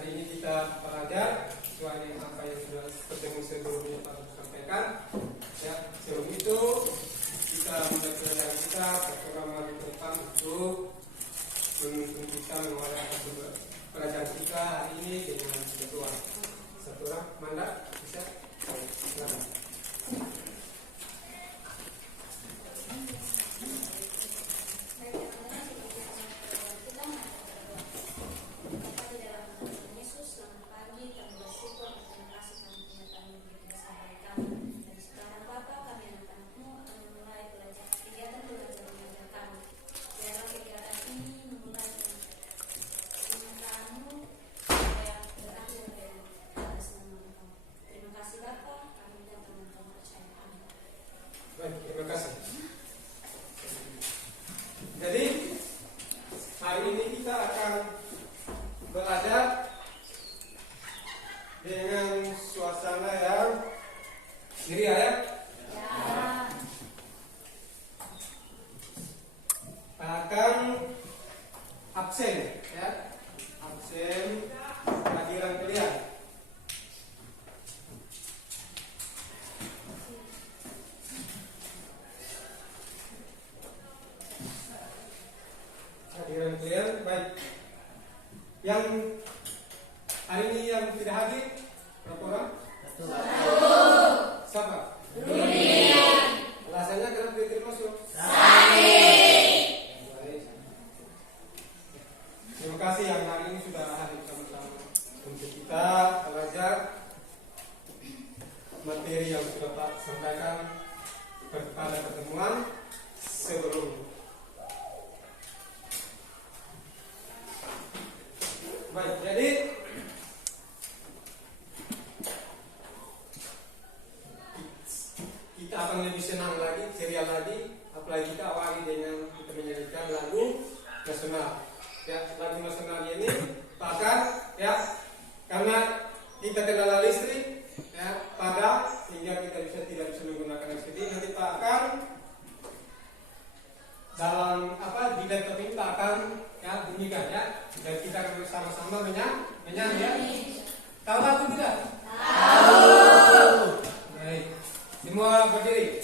Hari ini kita belajar sesuai dengan apa yang sudah pertemuan sebelumnya Pak sampaikan. Ya, sebelum itu kita mulai pelajaran kita program hari ke depan untuk menuntun kita mengawali pelajaran kita hari ini dengan ketua. Satu orang mandat bisa. Silakan. Terima kasih. Jadi hari ini kita akan belajar dengan suasana yang ceria ya. Akan absen ya, absen hadiran kalian. Hadiran kalian baik. Yang hari ini yang tidak hadir berapa orang? Siapa? Alasannya kenapa tidak termasuk? Terima kasih yang hari ini sudah hadir sama-sama untuk kita belajar materi yang sudah Pak sampaikan pada pertemuan sebelumnya. Baik, jadi kita akan lebih senang lagi, ceria lagi, apalagi kita awali dengan kita menyanyikan lagu nasional. Ya, lagu nasional ini bahkan ya karena kita kendala listrik ya padam sehingga kita tidak bisa menggunakan LCD. Nanti Pak akan dalam di laptop ini Pak akan ya bunyikan ya dan kita akan bersama-sama menyanyi ya. Tahu lagu tidak? Tahu. Baik, semua berdiri.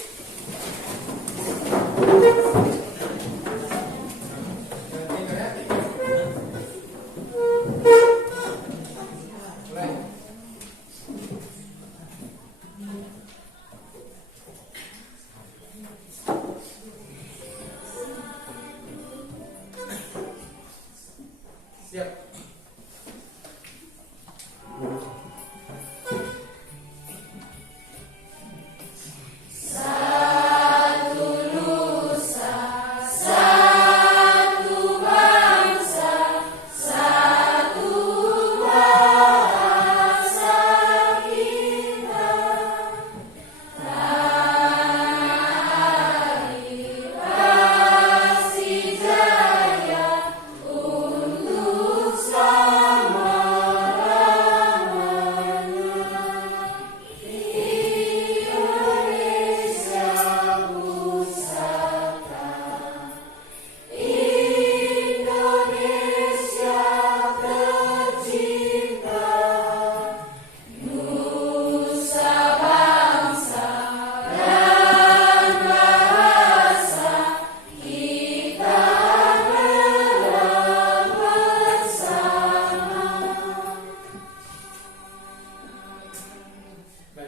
Siap.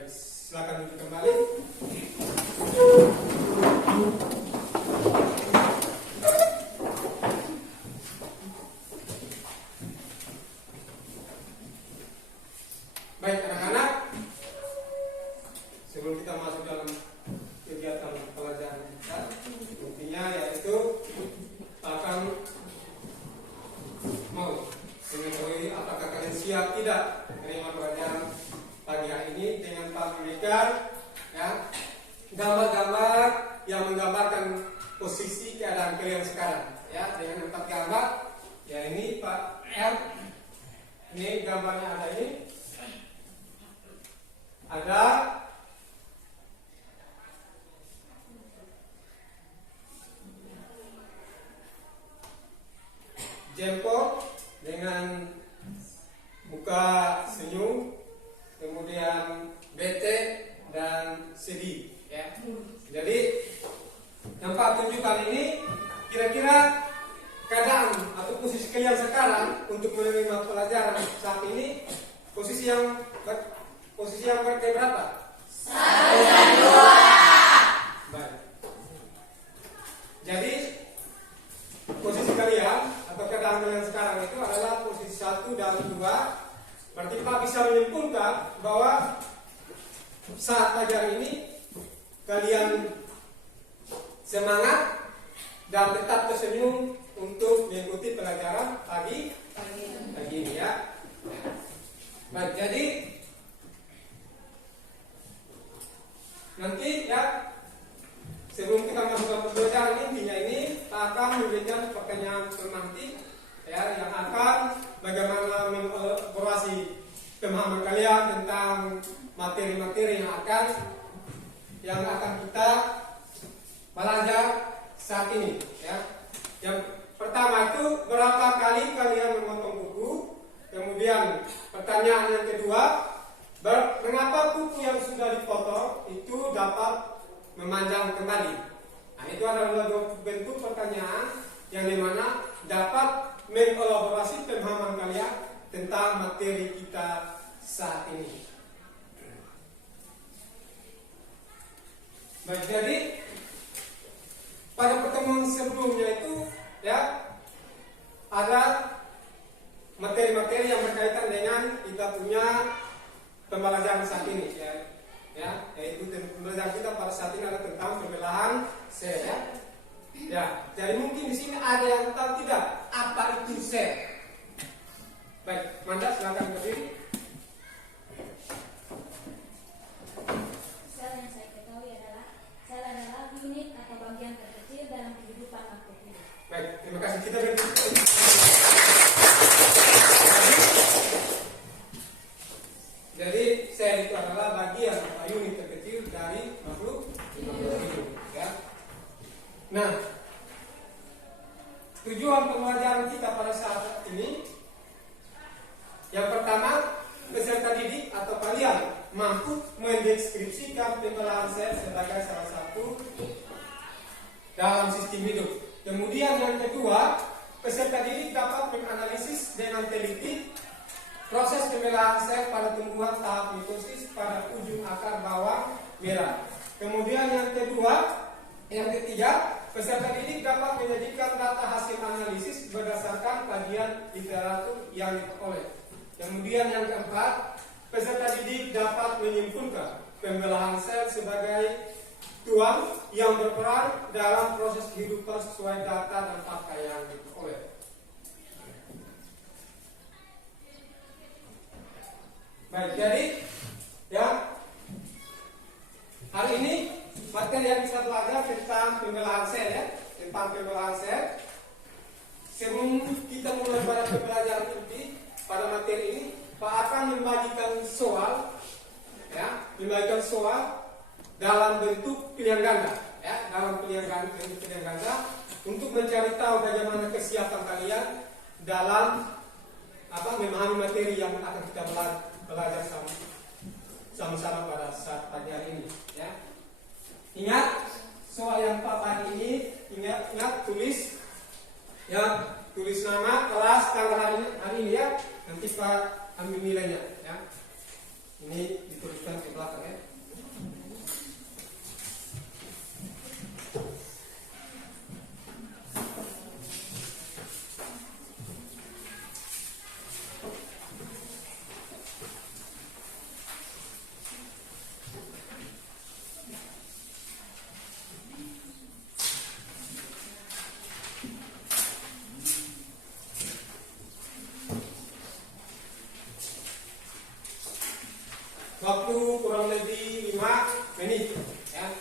Silakan duduk kembali. Baik anak-anak, sebelum kita masuk dalam kegiatan pelajaran kita, intinya yaitu akan mau mengetahui apakah kalian siap tidak menerima pelajaran pagi hari ini dengan Pak memberikan ya gambar-gambar yang menggambarkan posisi keadaan kalian sekarang ya dengan 4 gambar ya. Ini Pak R, ini gambarnya ada ini, ada jempol dengan muka suka senyum, kemudian bete dan sedih, ya. Jadi yang Pak tunjukkan ini kira-kira keadaan atau posisi kalian sekarang untuk menerima pelajaran saat ini posisi yang berarti berapa? 1 dan 2. Baik. Jadi posisi kalian atau keadaan kalian sekarang itu adalah posisi 1 dan 2. Berarti Pak bisa menyimpulkan bahwa saat pelajaran ini kalian semangat dan tetap tersenyum untuk mengikuti pelajaran pagi ini, ya. Baik, jadi nanti, ya, sebelum kita masuk ke pelajaran intinya ini, kita akan memberikan pertanyaan pemantik, ya, yang akan bagaimana mengelaborasi pemahaman kalian tentang materi-materi yang akan kita belajar saat ini, ya. Yang pertama itu berapa kali kalian memotong kuku. Kemudian pertanyaan yang kedua, mengapa kuku yang sudah dipotong itu dapat memanjang kembali. Nah, itu adalah bentuk pertanyaan yang dimana dapat mengelaborasi pemahaman kalian tentang materi kita saat ini. Baik, jadi pada pertemuan sebelumnya itu, ya, ada materi-materi yang berkaitan dengan kita punya pembelajaran saat ini, ya, yaitu pembelajaran kita pada saat ini adalah tentang pembelahan sel, ya. Ya, jadi mungkin di sini ada yang tahu tidak apa itu sel. Baik, Manda silakan berdiri. Sel yang saya ketahui adalah unit atau bagian terkecil dalam kehidupan makhluk hidup. Baik, terima kasih. Kita berdiri. Jadi sel itu adalah bagian atau unit terkecil dari makhluk hidup, ya. Nah, tujuan pembelajaran kita pada saat ini, yang pertama, peserta didik atau kalian mampu mendeskripsikan pembelahan sel sebagai salah satu dalam sistem hidup. Kemudian yang kedua, peserta didik dapat menganalisis dengan teliti proses pembelahan sel pada tumbuhan tahap mitosis pada ujung akar bawang merah. Kemudian yang ketiga, peserta didik dapat menyajikan data hasil analisis berdasarkan kajian literatur yang diperoleh. Kemudian yang keempat, peserta didik dapat menyimpulkan pembelahan sel sebagai tuan yang berperan dalam proses kehidupan sesuai data dan fakta yang diperoleh. Baik, jadi, ya, hari ini materi yang kita belajar tentang pembelahan sel, ya, tentang pembelahan sel. Sebelum kita mulai pada pembelajaran inti pada materi ini, Pak akan membagikan soal, ya, dalam bentuk pilihan ganda, ya, bentuk pilihan ganda untuk mencari tahu bagaimana kesiapan kalian dalam memahami materi yang akan kita belajar sama-sama pada saat pagi hari ini, ya. Ingat soal yang Pak pagi ini, ingat tulis, ya, tulis nama, kelas, tanggal hari ini, ya. Nanti Pak ambil nilainya, ya. Ini dituliskan di belakang, ya. Waktu kurang lebih 5 menit, ya.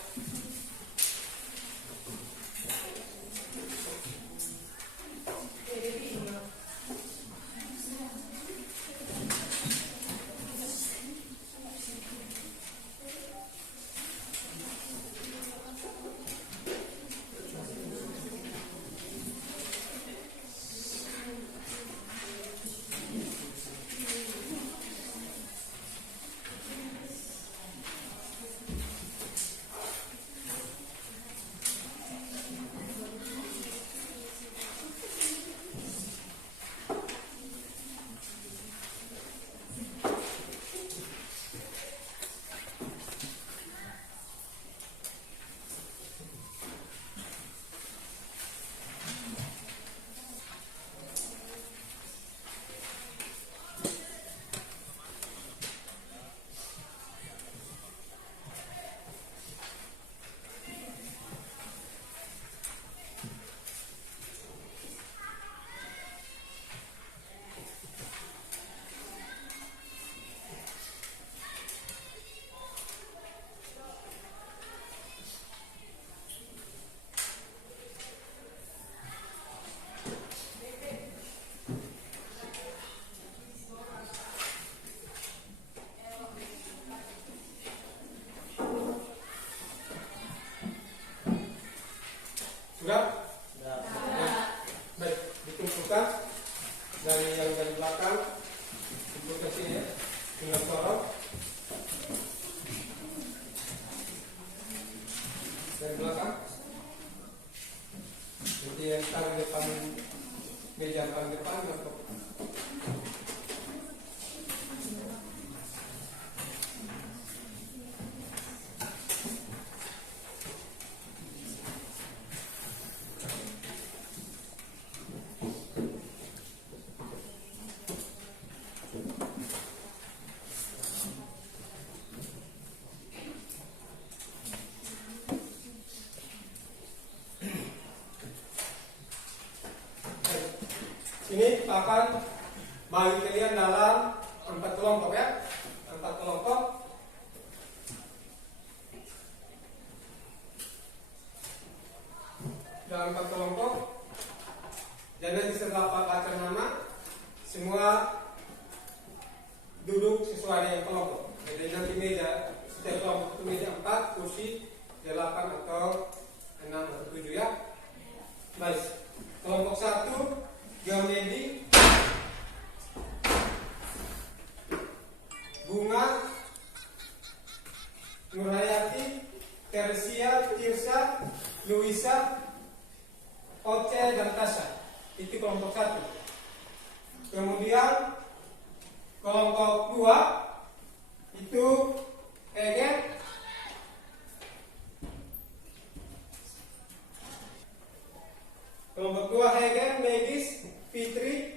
Tinggal sorot dari belakang. Jadi yang taruh depan meja paling depan atau ini akan bagi kalian dalam 4 kelompok ya, 4 kelompok. Dalam 4 kelompok. Jadi setelah baca nama, semua duduk sesuai dengan kelompok. Jadi nanti meja setiap kelompok itu meja 4, kursi 8 atau 6 atau 7 ya. Baik. Kelompok 1 Geomedi, Bunga, Nurhayati, Tersia, Tirsa, Luisa, Oce, dan Tasha. Itu kelompok 1. Kemudian kelompok 2 itu Ege, kelompok 2 Hegen, Megis, Fitri,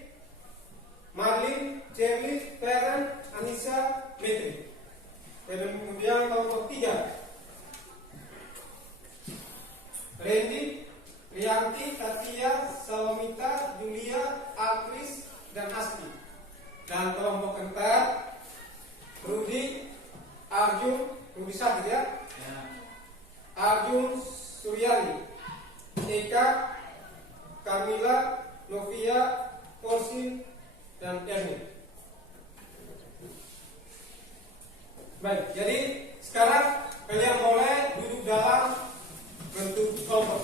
Marlin, Cherly, Feren, Anissa, Metri. Kemudian kelompok 3 Randy, Rianti, Tatia, Salomita, Julia, Akris, dan Asti. Dan kelompok 4 Rudi, Arjun, Rudi sakit ya? Arjun, Suryani, Eka, Kamila, Novia, Korsin, dan Ernie. Baik, jadi sekarang kalian boleh duduk dalam bentuk kelompok.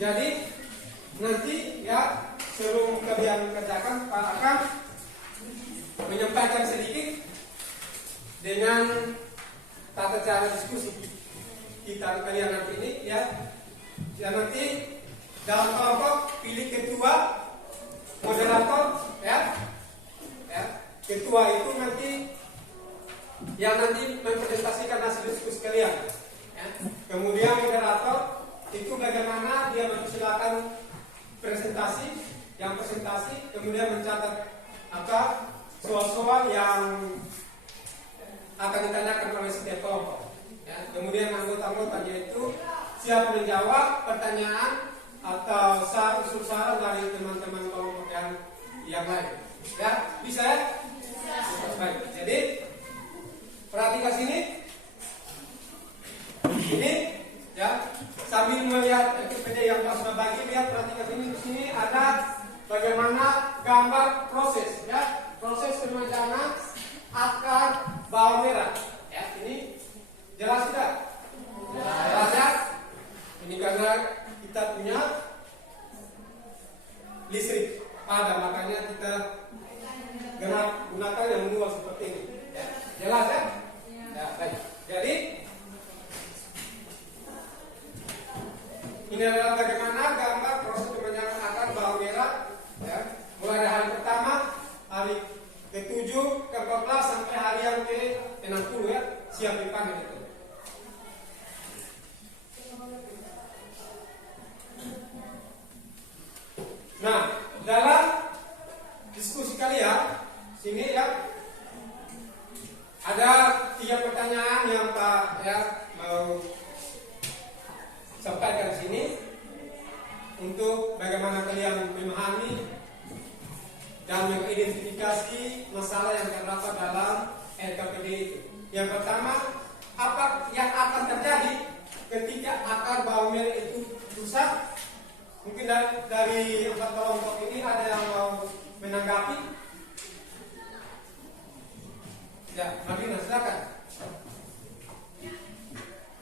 Jadi nanti ya sebelum kalian kerjakan, Pak akan menyampaikan sedikit dengan tata cara diskusi kita kalian nanti ini ya. Ya nanti dalam kelompok pilih ketua, moderator ya. Ketua itu nanti yang nanti mempresentasikan hasil diskusi kalian ya. Kemudian moderator itu bagaimana dia mempersilakan presentasi, kemudian mencatat apa soal-soal yang akan ditanyakan oleh setiap kelompok ya. Kemudian anggota-anggotanya itu siap menjawab pertanyaan atau usul saran dari teman-teman kelompok yang lain ya. Bisa ya? Baik. Jadi perhatikan sini ya, sambil melihat FPD yang pas bagi, lihat perhatikan sini ada bagaimana gambar proses ya, proses pemajangan akar bawang merah ya. Ini jelas tidak? Jelas ya? Ini karena kita punya listrik padam, makanya kita gunakan yang manual seperti ini ya. Jelas ya? Ya, baik. Jadi ini adalah bagaimana gambar proses pemajangan akar bawang merah ya. Mulai dari hari pertama, hari ke-7, ke-14 sampai hari yang ke-60 ya, siap dipanen itu. Nah, dalam diskusi kalian sini ya ada 3 pertanyaan yang Pak ya mau sampaikan sini untuk bagaimana kalian memahami dan mengidentifikasi masalah yang terdapat dalam LKPD itu. Yang pertama, apa yang akan terjadi ketika akar bawang merah itu rusak? Mungkin dari 4 kelompok ini ada yang mau menanggapi? Ya, Marina, silakan.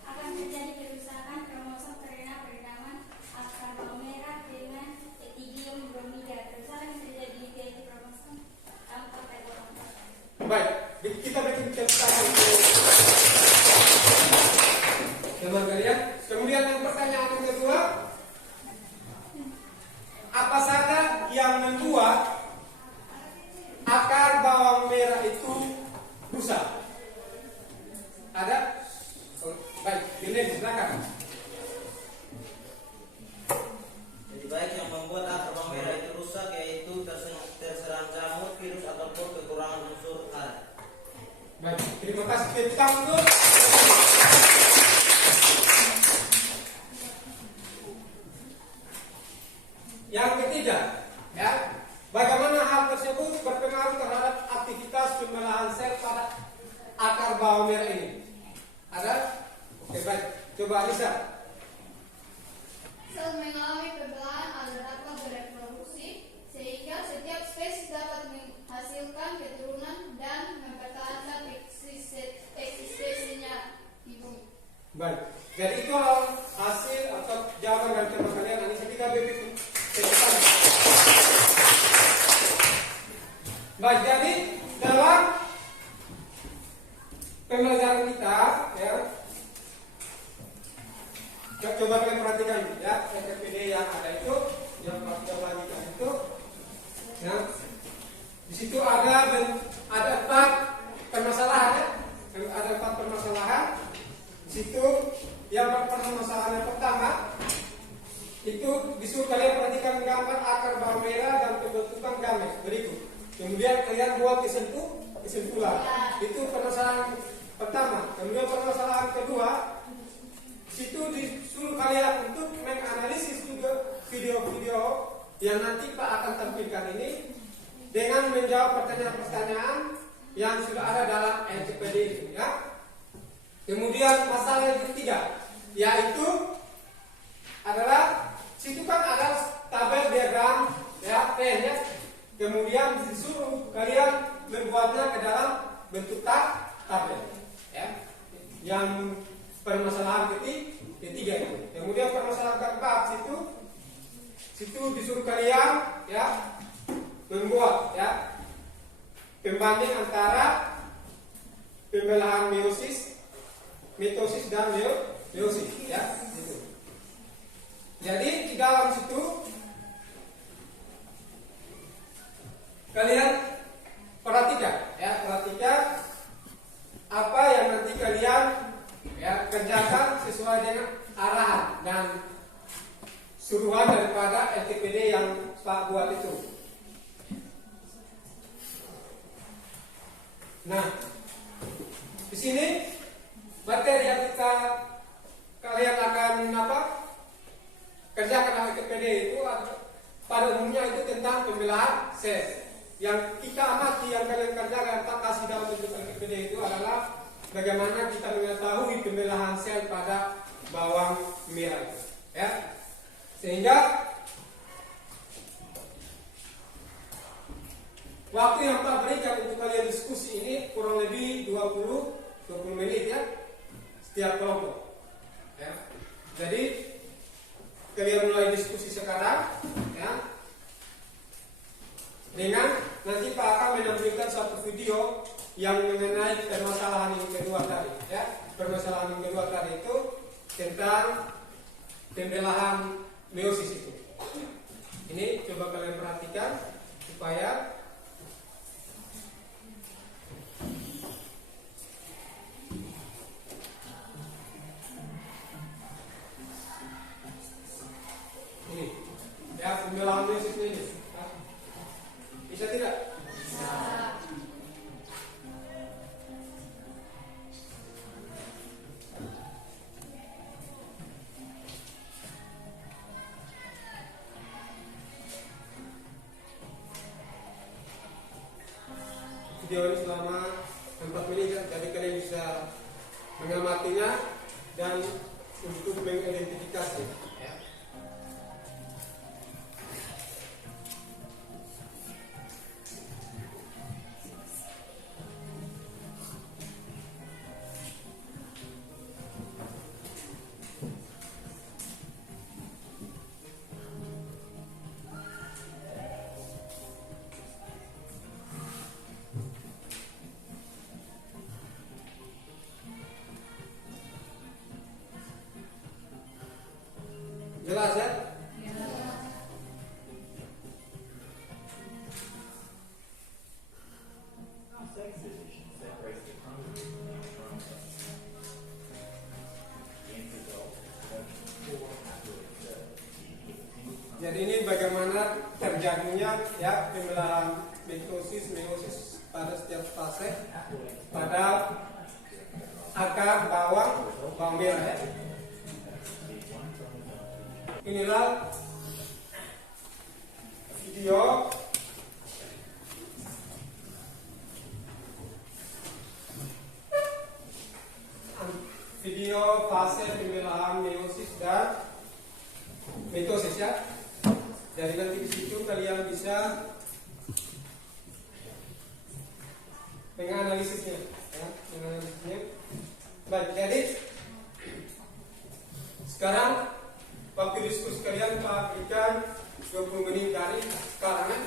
Akan terjadi kerusakan kromosom karena peredaman akar bawang merah dengan etidium bromida. Kerusakan yang terjadi di DNA kromosom tanpa karbon. Baik, kita bikin catatan untuk teman kalian. Kemudian yang pertanyaan yang kedua, apa saja yang membuat akar bawang merah itu rusak? Ada? Oh, baik, Bilin, silakan. Jadi baik yang membuat akar bawang merah itu rusak yaitu terserang jamur, virus ataupun kekurangan unsur hara. Baik, terima kasih kita untuk yang ketiga, ya, bagaimana hal tersebut berpengaruh terhadap aktivitas pembelahan sel pada akar bawang merah ini? Ada? Oke, baik. Coba Alisa. Sel mengalami pembelahan agar dapat bereproduksi, sehingga setiap spesies dapat menghasilkan keturunan dan mempertahankan eksistensinya di bumi. Baik. Jadi itu hasil atau jawaban dari teman kalian. Ini ketika BPP. Baik, jadi dalam pembelajaran kita, ya, coba kalian perhatikan ya, FPD yang ada itu, yang kita bagikan itu, ya, di situ ada 4 permasalahan, ya, ada 4 permasalahan. Di situ yang permasalahan yang pertama itu disuruh kalian perhatikan gambar akar bawang merah dan pembentukan gamet berikut. Kemudian kalian buat kesimpulan. Itu permasalahan pertama. Kemudian permasalahan kedua, situ disuruh kalian untuk menganalisis juga video-video yang nanti Pak akan tampilkan ini dengan menjawab pertanyaan-pertanyaan yang sudah ada dalam LKPD itu, ya. Kemudian masalah yang ketiga, yaitu adalah situ kan ada tabel diagram ya, pen ya. Kemudian disuruh kalian membuatnya ke dalam bentuk tabel ya. Yang permasalahan ketiga itu. Kemudian permasalahan keempat situ situ disuruh kalian ya membuat ya pembanding antara pembelahan mitosis dan meiosis ya gitu. Jadi di dalam situ kalian perhatikan apa yang nanti kalian ya kerjakan sesuai dengan arahan dan suruhan daripada LTPD yang Pak buat itu. Nah, di sini materi yang kalian akan kerjakan LTPD itu pada umumnya itu tentang pembelahan sel. Yang kita amati yang kalian kerjakan tak kasih dalam bentuk LTPD itu adalah bagaimana kita mengetahui pembelahan sel pada bawang merah itu, ya. Sehingga waktu yang Pak berikan untuk kalian diskusi ini kurang lebih 20 menit ya setiap kelompok. Ya. Jadi kalian mulai diskusi sekarang ya. Dengan nanti Pak akan menampilkan satu video yang mengenai permasalahan yang kedua tadi ya. Permasalahan yang kedua tadi itu tentang pembelahan meiosis itu. Ini coba kalian perhatikan supaya ini ya pembelahan meiosis ini. Bisa tidak? Bisa. Video ini selama 4 menit jadi kalian bisa mengamatinya dan untuk mengidentifikasi ya. Jelas ya? Jadi ini bagaimana terjadinya ya pembelahan mitosis meiosis pada setiap fase pada akar bawang merah ya. Inilah video fase pembelahan meiosis dan mitosis ya. Jadi nanti di situ kalian bisa menganalisisnya ya, Baik, jadi sekarang waktu diskusi kalian Pak berikan 20 menit dari sekarang ya.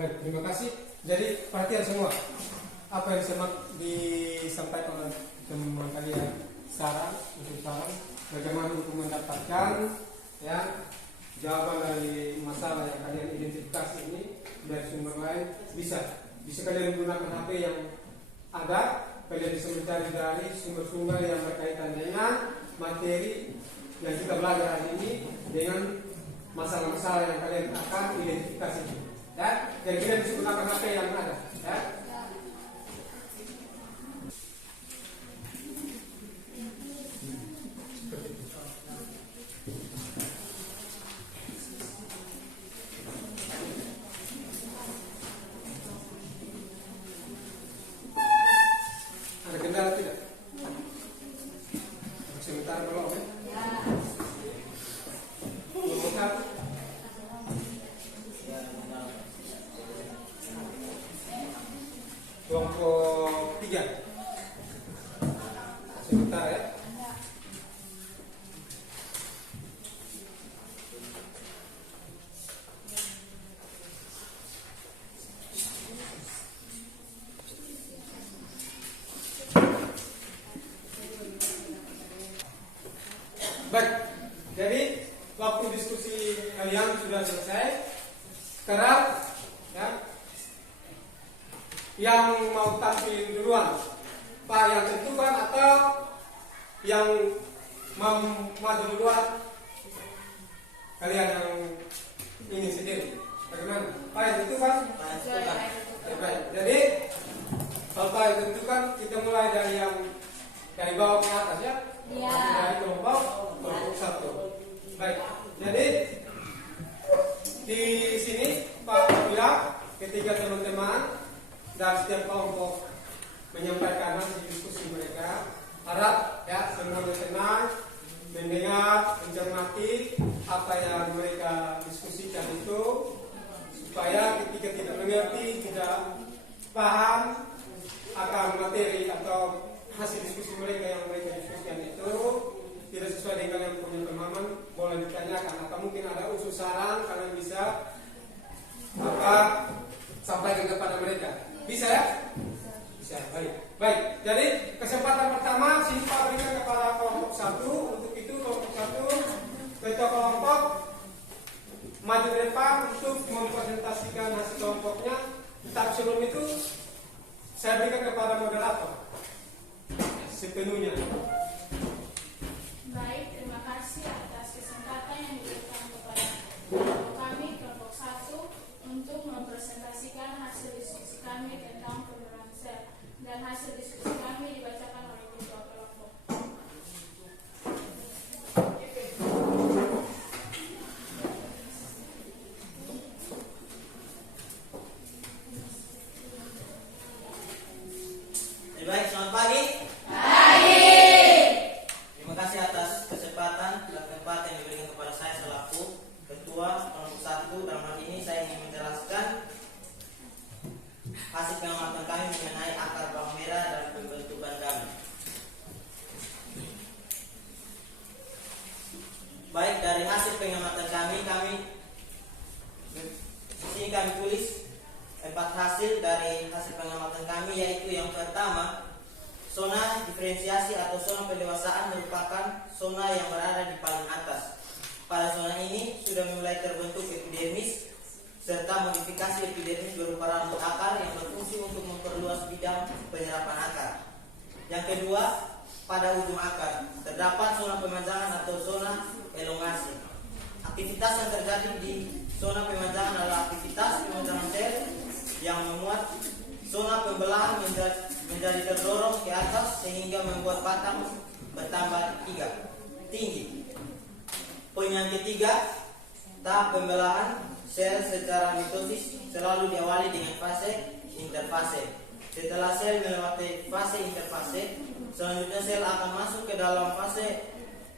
Baik, terima kasih. Jadi perhatian semua. Apa yang disampaikan oleh teman kalian saran bagaimana untuk mendapatkan ya jawaban dari masalah yang kalian identifikasi ini dari sumber lain bisa kalian gunakan HP yang ada, kalian bisa mencari dari sumber-sumber yang berkaitan dengan materi yang kita belajar hari ini dengan masalah-masalah yang kalian akan identifikasi. Ya, jadi kita bisa gunakan HP yang ada. Ya. Ada kendala tidak? Sementara belum ya? Kelompok satu. Kelompok 3. Sebentar ya. Baik, jadi waktu diskusi kalian sudah selesai. Sekarang ya, yang mau tampil duluan, Pak yang tentukan atau yang mau maju duluan? Kalian yang ini sendiri. Bagaimana? Pak yang tentukan? Ya, baik. Jadi kalau Pak yang tentukan, kita mulai dari yang dari bawah ke atas ya. Iya. Dari kelompok 1. Baik. Jadi di sini Pak bilang ketika teman-teman dan setiap kelompok menyampaikan hasil diskusi mereka, harap ya semuanya tenang, mendengar, mencermati apa yang mereka diskusikan itu, supaya ketika tidak mengerti, tidak paham akan materi atau hasil diskusi mereka yang mereka diskusikan itu tidak sesuai dengan yang punya pemahaman, boleh ditanyakan atau mungkin ada usul saran kalian bisa sampaikan kepada mereka. Bisa ya? Bisa. Baik. Jadi kesempatan pertama sini Pak berikan kepada kelompok 1. Untuk itu kelompok 1 ketua kelompok maju ke depan untuk mempresentasikan hasil kelompoknya. Tapi sebelum itu saya berikan kepada moderator sepenuhnya. Baik, terima kasih atas kesempatan yang diberikan kepada kelompok kami, kelompok 1, untuk mempresentasikan hasil diskusi kami tentang penurunan sel, dan hasil diskusi kami dibacakan oleh ketua kelompok. Baik, selamat pagi. Terima kasih atas kesempatan dan tempat yang diberikan kepada saya selaku ketua kelompok 1. Dalam hal ini saya ingin menjelaskan hasil pengamatan kami mengenai akar bawang merah dan pembentukan kami. Baik, dari hasil pengamatan kami di sini kami tulis 4 hasil dari hasil pengamatan kami, yaitu yang pertama, zona diferensiasi atau zona pendewasaan merupakan zona yang berada di paling atas. Pada zona ini sudah mulai terbentuk epidermis serta modifikasi epidermis berupa rambut akar yang berfungsi untuk memperluas bidang penyerapan akar. Yang kedua, pada ujung akar terdapat zona pemanjangan atau zona elongasi. Aktivitas yang terjadi di zona pemanjangan adalah aktivitas pemanjangan sel yang memuat zona pembelahan menjadi terdorong ke atas sehingga membuat batang bertambah tinggi. Poin yang ketiga, tahap pembelahan sel secara mitosis selalu diawali dengan fase interfase. Setelah sel melewati fase interfase, selanjutnya sel akan masuk ke dalam fase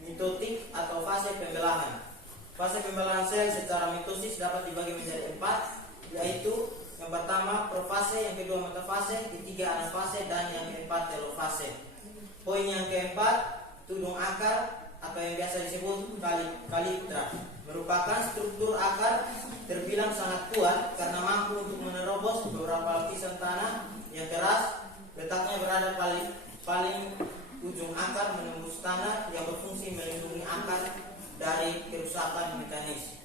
mitotik atau fase pembelahan. Fase pembelahan sel secara mitosis dapat dibagi menjadi 4, yaitu yang pertama profase, yang kedua metafase, ketiga anafase, dan yang keempat telofase. Poin yang keempat, tudung akar atau yang biasa disebut kalitra, merupakan struktur akar terbilang sangat kuat karena mampu untuk menerobos beberapa lapisan tanah yang keras. Letaknya berada paling ujung akar menembus tanah yang berfungsi melindungi akar dari kerusakan mekanis.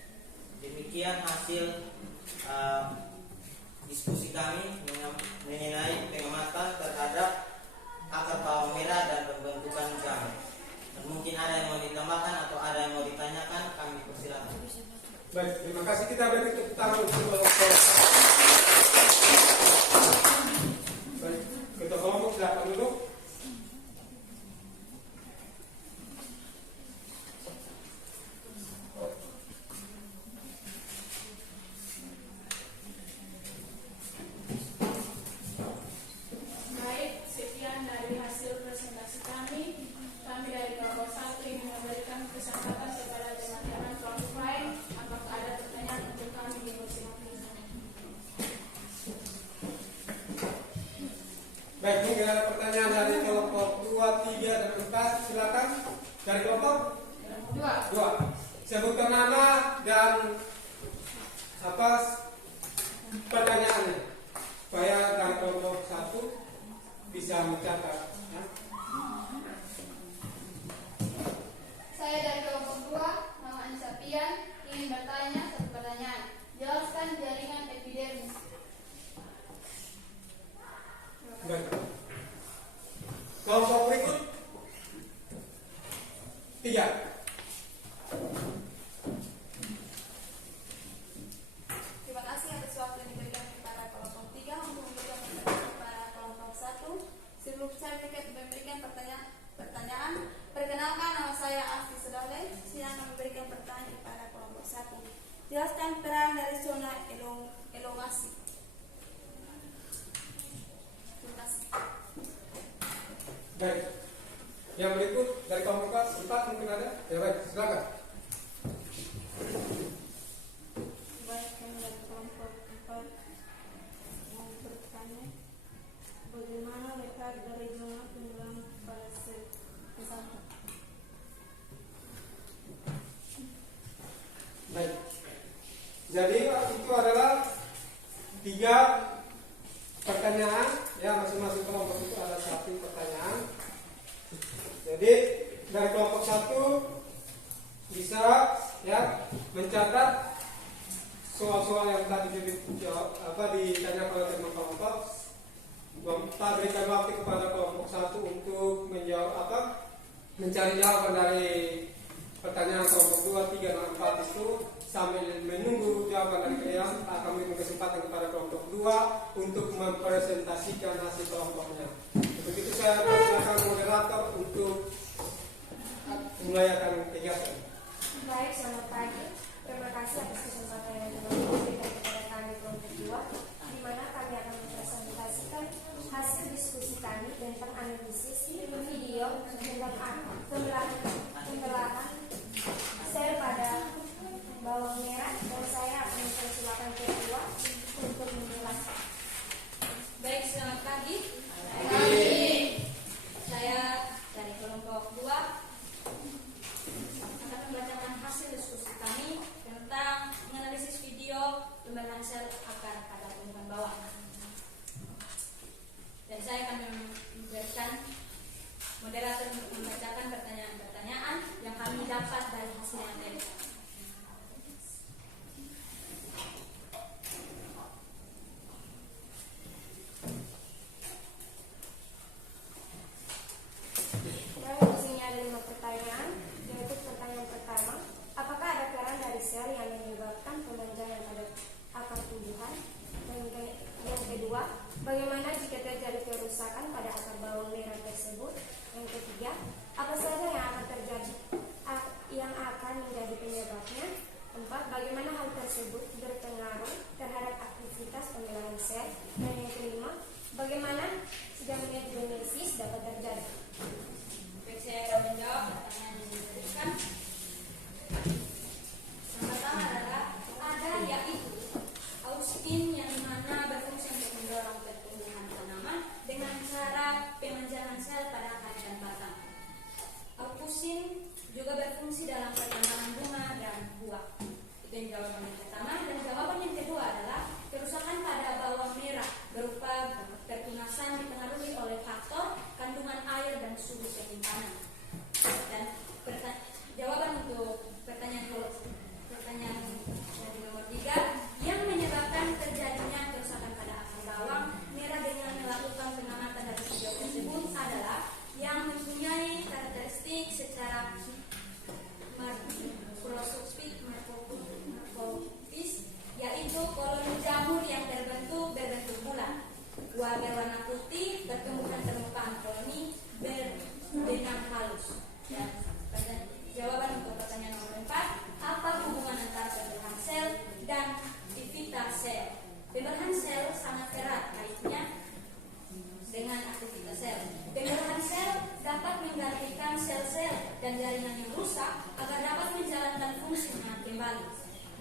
Demikian hasil diskusi kami mengenai pengamatan terhadap akar bawang merah dan pembentukan kami. Dan mungkin ada yang mau ditambahkan atau ada Ketua kelompok silakan duduk. Baik, sekian dari hasil presentasi kami. Kami dari kelompok 1 ingin memberikan kesempatan kepada teman-teman kelompok lain. Apakah ada pertanyaan untuk kami di musim ini? Baik, mungkin ada pertanyaan dari kelompok 2, 3, dan 4. Silakan dari kelompok 2. Sebutkan nama dan apa pertanyaannya supaya dari kelompok 1 bisa mencatat. Ya. Saya dari kelompok 2, nama Anissa Pian, ingin bertanya satu pertanyaan. Jelaskan jaringan epidermis. Baik. Kelompok berikut 3. Terima kasih atas waktu yang diberikan kepada kelompok 3 untuk memberikan pertanyaan kepada kelompok 1. Sebelum saya memberikan pertanyaan, perkenalkan nama saya Asti Sudale. Saya akan memberikan pertanyaan kepada kelompok 1. Jelaskan peran dari zona elongasi. Terima kasih. Baik. Yang berikut dari kelompok 4 mungkin ada? Ya baik, silakan. Baik, kami dari kelompok 4 mau bertanya bagaimana letak dari zona tenggelam pada sel kesatuan. Baik. Jadi itu adalah 3 pertanyaan. Ya, masing-masing kelompok itu ada 1 pertanyaan. Jadi dari kelompok 1 bisa ya mencatat soal-soal yang tadi ditanya oleh teman kelompok. Kita berikan waktu kepada kelompok 1 untuk menjawab mencari jawaban dari pertanyaan kelompok 2, 3, dan 4 itu. Sambil menunggu jawaban dari kalian, akan memberikan kesempatan kepada kelompok 2 untuk mempresentasikan hasil kelompoknya. Begitu saya persilakan moderator untuk memulakan kegiatan. Baik, selamat pagi. Terima kasih atas kesempatan yang diberikan kepada kami kelompok 2, di mana kami akan mempresentasikan hasil diskusi kami tentang analisis video tentang pembelahan sel pada bawang merah, dan saya akan mempersilakan ketua untuk menjelaskan. Baik, selamat pagi. Saya dari kelompok 2 akan membacakan hasil diskusi kami tentang menganalisis video pembelahan sel akar pada tumbuhan bawang. Dan saya akan memberikan moderator untuk membacakan pertanyaan-pertanyaan yang kami dapat dari hasil yang tadi. Baik, di sini ada 5 pertanyaan, yaitu pertanyaan pertama, apakah ada peran dari sel yang menyebabkan pemanjangan pada akar tumbuhan? Yang kedua, bagaimana jika terjadi kerusakan pada akar bawang merah tersebut? Yang ketiga, apa saja yang akan terjadi yang akan menjadi penyebabnya? 4. Bagaimana hal tersebut berpengaruh terhadap aktivitas pembelahan sel? Dan yang kelima, bagaimana genesis dapat terjadi? Baik, saya akan menjawab pertanyaan yang diberikan. Yang pertama adalah ada yaitu auspin yang mana berfungsi untuk mendorong pertumbuhan tanaman dengan cara pemanjangan sel pada akar dan batang. Aupusin juga berfungsi dalam perkembangan bunga dan buah. Itu yang jawaban yang pertama. Dan jawaban yang kedua adalah kerusakan pada bawang merah berupa pertunasan dipengaruhi oleh faktor kandungan air dan suhu penyimpanan. Dan jawaban untuk pertanyaan dari nomor 3, yang menyebabkan terjadinya kerusakan pada akar bawang merah dengan melakukan pengamatan dari video tersebut adalah yang mempunyai karakteristik secara makroskopik morfofis, yaitu koloni jamur yang berbentuk bulat, buah berwarna putih, berkembang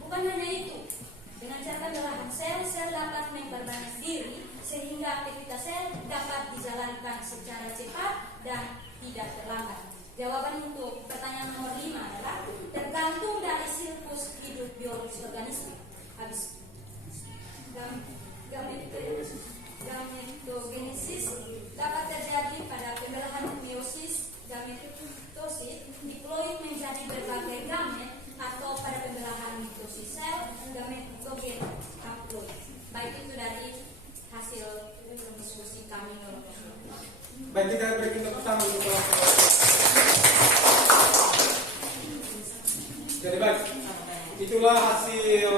Bukan hanya itu, dengan cara pembelahan sel dapat memperbanyak diri sehingga aktivitas sel dapat dijalankan secara cepat dan tidak terlambat. Jawaban untuk pertanyaan nomor 5 adalah tergantung dari siklus hidup biologis organisme. Habis. Gametogenesis dapat terjadi pada pembelahan meiosis, gametosis, diploid menjadi berbagai gamet, atau pada pembelahan mitosis sel, gametogen haploid. Baik, itu dari hasil diskusi kami. Baik, kita beri tepuk tangan untuk kelompok. Jadi baik, itulah hasil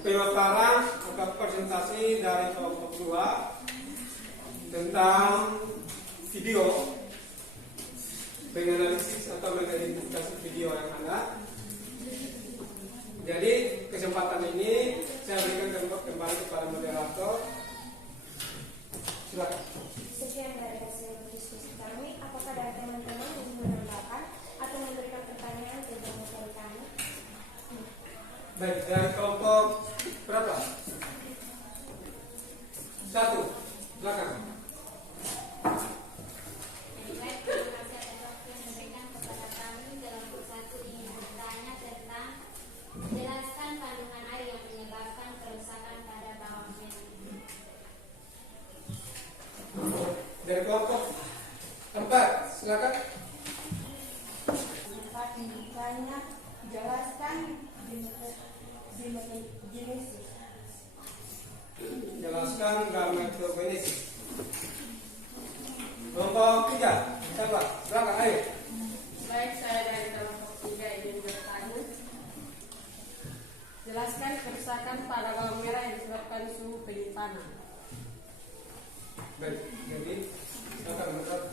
pemaparan atau presentasi dari kelompok 2 tentang video, menganalisis atau mengidentifikasi video yang ada. Jadi kesempatan ini saya berikan kembali kepada moderator. Silakan. Sekian dari hasil diskusi kami. Apakah dari teman-teman yang menambahkan atau memberikan pertanyaan tentang materi kami? Baik, dari kelompok berapa? 1. Silakan. Baik, terima kasih atas waktu yang diberikan kepada kami. Kelompok 1 ingin bertanya tentang menjelaskan kandungan air yang menyebabkan kerusakan pada bawahnya. Dari kelompok 4, silakan. Empat ditanya, jelaskan genesis. Jelaskan gametogenesis. Kelompok 3, siapa? Silakan, ayo. Baik, saya dari kelompok 3 ingin bertanya. Jelaskan kerusakan pada bawang merah yang disebabkan suhu penyimpanan. Baik, jadi silakan menurut.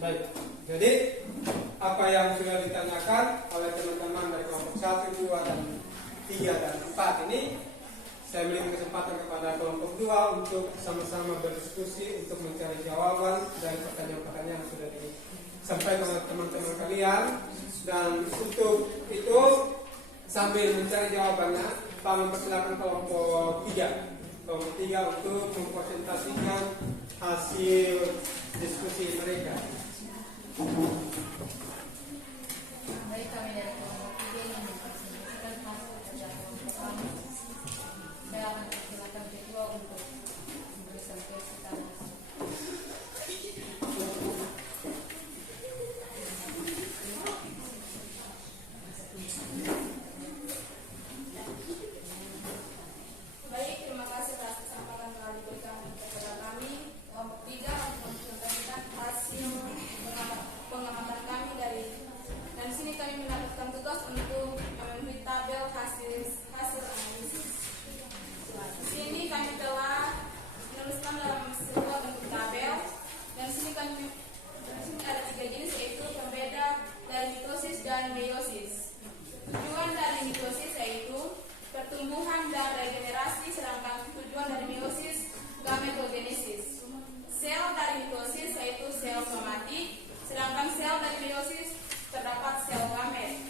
Baik, jadi apa yang sudah ditanyakan oleh teman-teman dari kelompok 1, 2, dan 3 dan 4 ini, saya berikan kesempatan kepada kelompok 2 untuk sama-sama berdiskusi untuk mencari jawaban dari pertanyaan-pertanyaan yang sudah disampaikan oleh teman-teman kalian. Dan untuk itu, sambil mencari jawabannya, kami mempersilakan kelompok 3 untuk mempresentasikan hasil diskusi mereka. Baik, kami dari kelompok 3 yang mempresentasikan hasil kerja kelompok kami. Saya akan persilakan ketua untuk mempresentasikan hasil. Baik, terima kasih atas kesempatan telah diberikan kepada kami kelompok 3 untuk mempresentasikan hasil pengamatan kami dari, dan di sini kami mendapatkan tugas untuk memenuhi tabel hasil analisis. Di sini kami telah menuliskan dalam sebuah bentuk tabel, dan di sini ada 3 jenis, yaitu pembeda dari mitosis dan meiosis. Tujuan dari mitosis yaitu pertumbuhan dan regenerasi, sedangkan tujuan dari meiosis gametogenesis. Sel dari mitosis yaitu sel somatik, sedangkan sel dari meiosis terdapat sel gamet.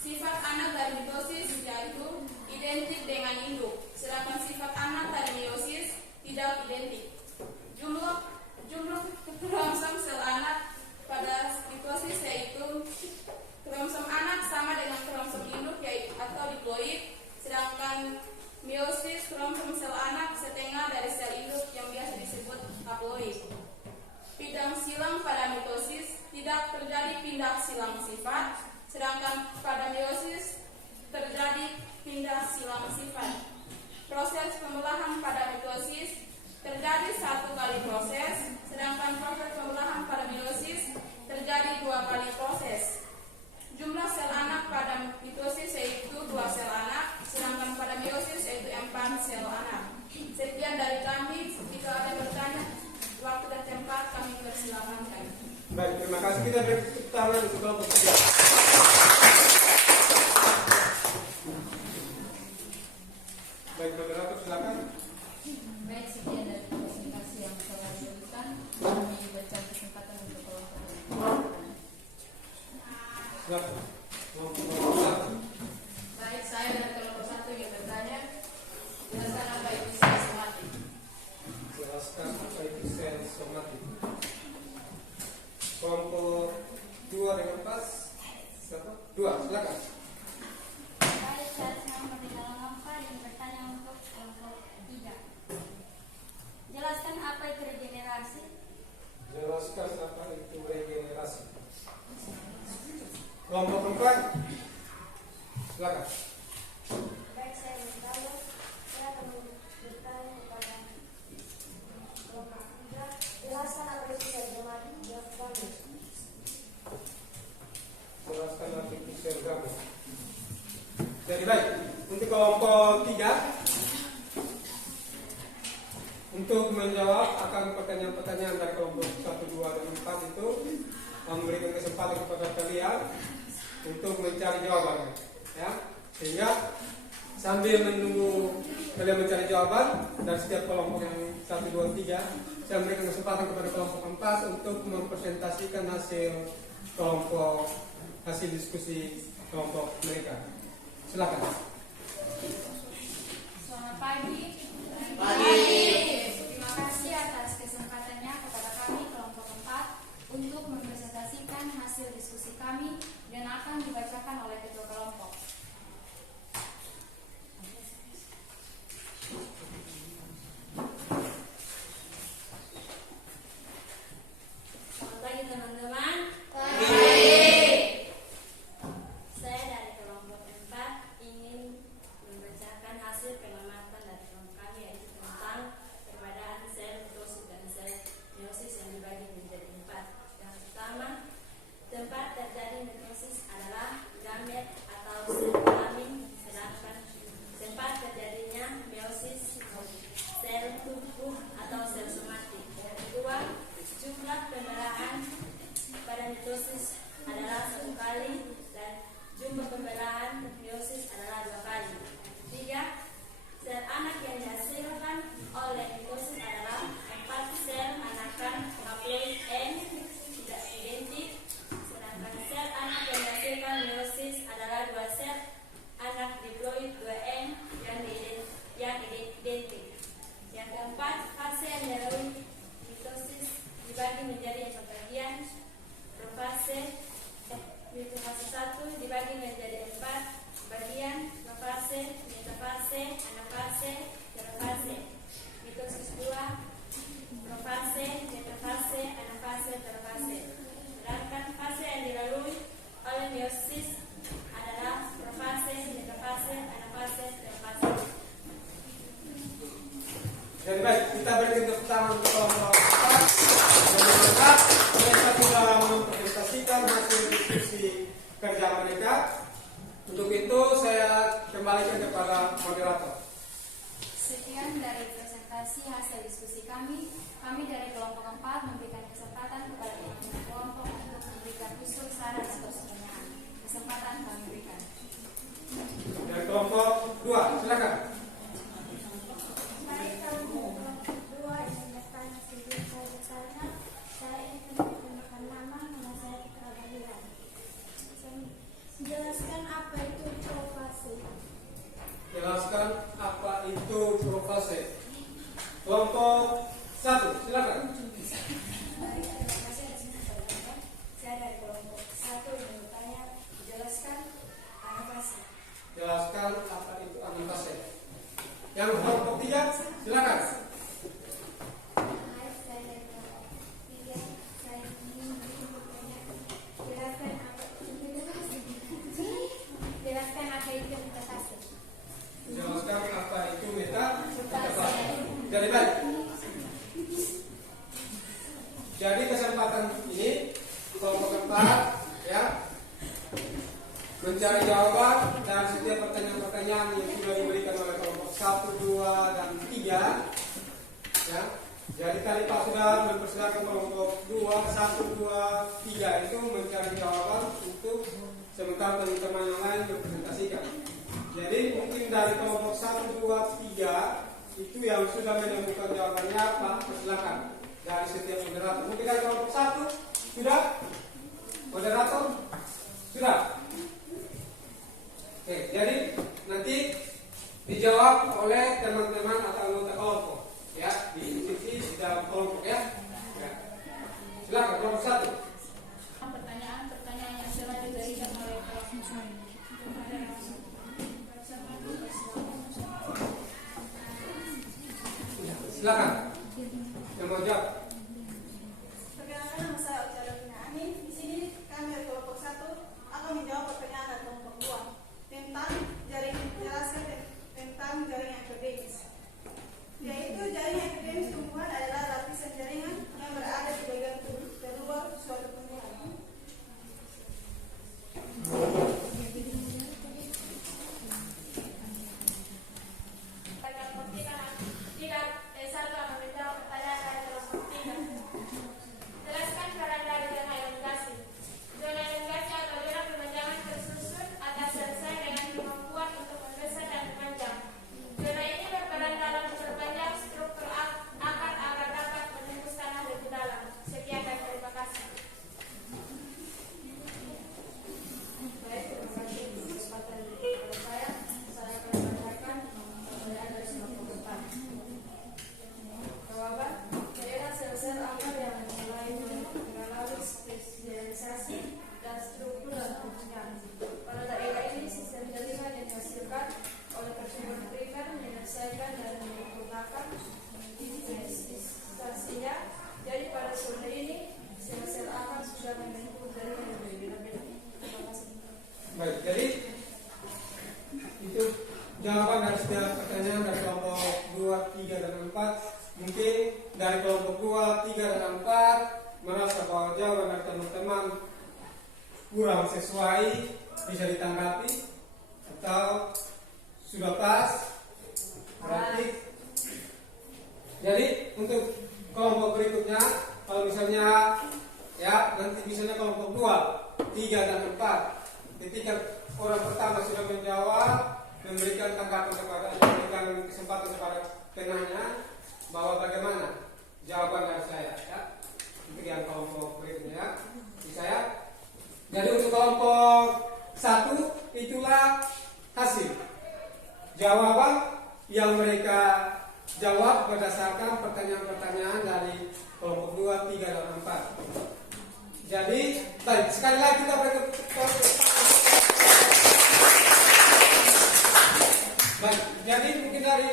Sifat anak dari mitosis yaitu identik dengan induk, sedangkan sifat anak dari meiosis tidak identik. Jumlah kromosom sel anak pada mitosis yaitu kromosom anak sama dengan kromosom induk yaitu atau diploid, sedangkan meiosis kromosom sel anak setengah dari sel induk yang biasa disebut haploid. Bidang silang pada mitosis tidak terjadi pindah silang sifat, sedangkan pada meiosis terjadi pindah silang sifat. Proses pembelahan pada mitosis terjadi 1 kali proses, sedangkan proses pembelahan pada meiosis terjadi 2 kali proses. Jumlah sel anak pada mitosis yaitu 2 sel anak, sedangkan pada meiosis yaitu 4 sel anak. Sekian dari kami. Jika ada yang bertanya, waktu dan tempat kami persilakan. Baik, terima kasih. Kita beri tepuk tangan untuk kelompok 3. Baik, moderator silakan. Baik, sekian dari presentasi yang telah diberikan. Kami berikan kesempatan untuk kelompok 2. Silakan. Kelompok 1. Baik, saya dari kelompok 1 yang bertanya, jelaskan apa itu sel somatik. Jelaskan apa itu sel somatik. Kelompok 2 dengan pas. Siapa? 2, silakan. Baik, saya senang dalam apa yang bertanya untuk kelompok 3. Jelaskan apa itu regenerasi. Jelaskan apa itu regenerasi. Kelompok 4, silakan. Baik, saya bertanya. Saya akan bertanya kepada kelompok 3. Jelaskan apa itu sel somatik. Jelaskan apa itu sel gabung. Jadi baik, untuk kelompok 3 untuk menjawab akan pertanyaan-pertanyaan dari kelompok 1, 2, dan 4 itu memberikan kesempatan kepada kalian untuk mencari jawabannya, ya. Sehingga sambil menunggu kalian mencari jawaban dari setiap kelompok yang 1, 2, 3, saya memberikan kesempatan kepada kelompok 4 untuk mempresentasikan hasil diskusi kelompok mereka. Silakan. Selamat pagi. Terima kasih atas kesempatannya kepada kami kelompok 4 untuk mempresentasikan hasil diskusi kami dan akan dibacakan oleh ketua kelompok. Selamat pagi teman-teman. Saya dari kelompok 4 ingin membacakan hasil pengamatan dari kelompok kami, yaitu tentang perbedaan sel mitosis dan sel meiosis yang dibagi menjadi 4. Yang pertama, tempat terjadi mitosis adalah gamet atau sel kelamin, sedangkan tempat terjadinya meiosis sel tubuh atau sel somatik. Yang kedua, jumlah pembelahan pada mitosis adalah 1 kali dan jumlah pembelahan meiosis adalah 2 kali. Yang ketiga, sel anak yang dihasilkan oleh mitosis adalah 4 sel anakan haploid N tidak identik, sedangkan sel anak yang dihasilkan meiosis adalah 2 sel anak diploid 2N yang identik. Yang keempat, fase yang dilalui mitosis dibagi menjadi 4 bagian. Profase yaitu fase 1 dibagi menjadi 4 bagian: profase, metafase, anafase, terafase. Mitosis 2, profase, metafase, anafase, terafase. Sedangkan fase yang dilalui oleh meiosis adalah profase, metafase, anafase, terafase. Jadi baik, kita berikan tepuk tangan untuk kelompok 4. Dan mereka sudah mempresentasikan hasil diskusi kerja mereka. Untuk itu saya kembalikan kepada moderator. Sekian dari presentasi hasil diskusi kami. Kami dari kelompok 4 memberikan kesempatan kepada teman-teman kelompok untuk memberikan usul, saran, atau pertanyaan. Kesempatan kami berikan. Dari kelompok 2, silakan. Baik, kelompok 2 yang bertanya sebelum saya bertanya, saya ingin memperkenalkan nama saya Fitra Balihan. Jelaskan apa itu profase. Jelaskan apa itu profase. Kelompok 1, silakan. Baik, terima kasih atas kesempatan. Saya dari kelompok 1 yang bertanya, jelaskan anafase. Jelaskan apa itu anafase. Yang kelompok 3, silakan. Hai, saya dari kelompok 3. Saya ingin bertanya, jelaskan apa itu metafase. Jelaskan apa itu metafase. Jadi baik. Jadi kesempatan ini kelompok 4 ya mencari jawaban dari setiap pertanyaan-pertanyaan yang sudah diberikan oleh kelompok 1, 2, dan 3 ya. Jadi tadi Pak sudah mempersilahkan kelompok 2, 1, 2, 3 itu mencari jawaban untuk sementara teman-teman yang lain mempresentasikan. Jadi mungkin dari kelompok 1, 2, 3 itu yang sudah menemukan jawabannya Pak, persilakan dari setiap moderator. Mungkin dari kelompok 1 sudah moderator, Sudah? Oke, jadi nanti dijawab oleh teman-teman atau anggota kelompok, ya, diikuti di dalam kelompok, ya. Ya. Silakan kelompok 1. Pertanyaan-pertanyaan yang telah diberikan oleh kelas Silakan. Yang mau jawab? Perkenalkan, nama saya Ucara Ani. Di sini kami dari kelompok 1 akan menjawab pertanyaan dari kelompok 2 tentang jaringan, menjelaskan tentang jaringan akademis. Yaitu jaringan akademis tumbuhan adalah lapisan jaringan yang berada di bagian terluar suatu tumbuhan. Jelaskan peran dari zona elongasi. Zona elongasi atau zona perpanjangan tersusun atau selesai dengan kemampuan untuk membesar dan memanjang. Zona ini berperan dalam memperpanjang struktur akar agar dapat menembus tanah lebih dalam. Sekian dan terima kasih. Baik, terima kasih untuk kesempatan kepada saya. Saya akan membacakan pertanyaan dari kelompok 4. Jawaban, daerah sel-sel akar yang mulai mengalami spesialisasi dan struktur dan fungsinya. Pada daerah ini, sistem jaringan yang dihasilkan oleh pertumbuhan primer menyelesaikan dan menyempurnakan spesialisasinya. Jadi pada zona ini, sel-sel akar sudah membentuk jaringan yang berbeda-beda. Terima kasih. Baik, jadi itu jawaban dari setiap pertanyaan dari kelompok 2, 3, dan 4. Mungkin dari kelompok 2, 3, dan 4 merasa bahwa jawaban dari teman-teman kurang sesuai, bisa ditanggapi atau sudah pas, berarti. Jadi untuk kelompok berikutnya, kalau misalnya ya nanti misalnya kelompok 2, 3, dan 4, ketika orang pertama sudah menjawab, memberikan tanggapan kepada, memberikan kesempatan kepada penanya bahwa bagaimana jawaban dari saya, ya. Untuk yang kelompok berikutnya, di saya. Jadi untuk kelompok 1 itulah hasil jawaban yang mereka jawab berdasarkan pertanyaan-pertanyaan dari kelompok 2, 3, dan 4. Jadi, baik, sekali lagi kita berikut. Baik, jadi mungkin dari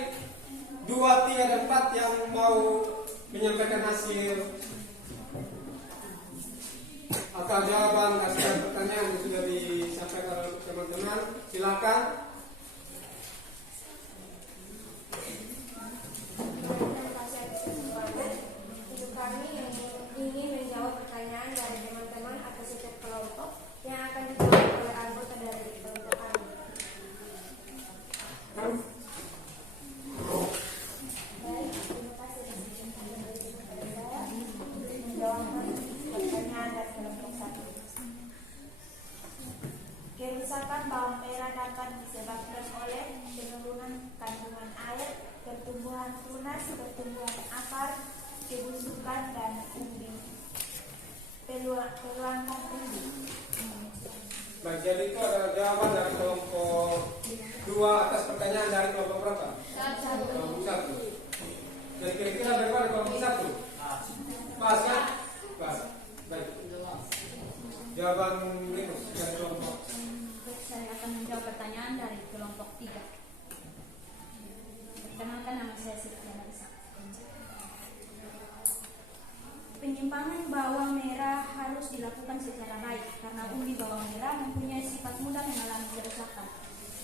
2, 3, dan 4 yang mau menyampaikan hasil atau jawaban atas pertanyaan yang sudah disampaikan oleh teman-teman, silakan. Terima kasih atas kesempatan. Untuk kami yang ingin menjawab pertanyaan dari teman-teman atau setiap kelompok yang akan dijawab oleh anggota dari kelompok kami. Baik, terima kasih atas kesempatan yang diberikan kepada saya untuk menjawab pertanyaan dari kelompok 1. Kerusakan bawang merah dapat disebabkan oleh penurunan kandungan air, pertumbuhan tunas, pertumbuhan akar, kebusukan, dan umbi. Peluangkan umbi. Baik, jadi itu adalah jawaban dari kelompok 2 atas pertanyaan dari kelompok berapa? 1. Kelompok 1. Jadi kira-kira bagaimana kelompok 1? Pas kan? Pas. Baik. Jawaban berikut dari kelompok. Saya akan menjawab pertanyaan dari kelompok 3. Perkenalkan, nama saya Siti Analisa. Penyimpangan bawang merah harus dilakukan secara baik karena umbi bawang merah mempunyai sifat mudah mengalami kerusakan.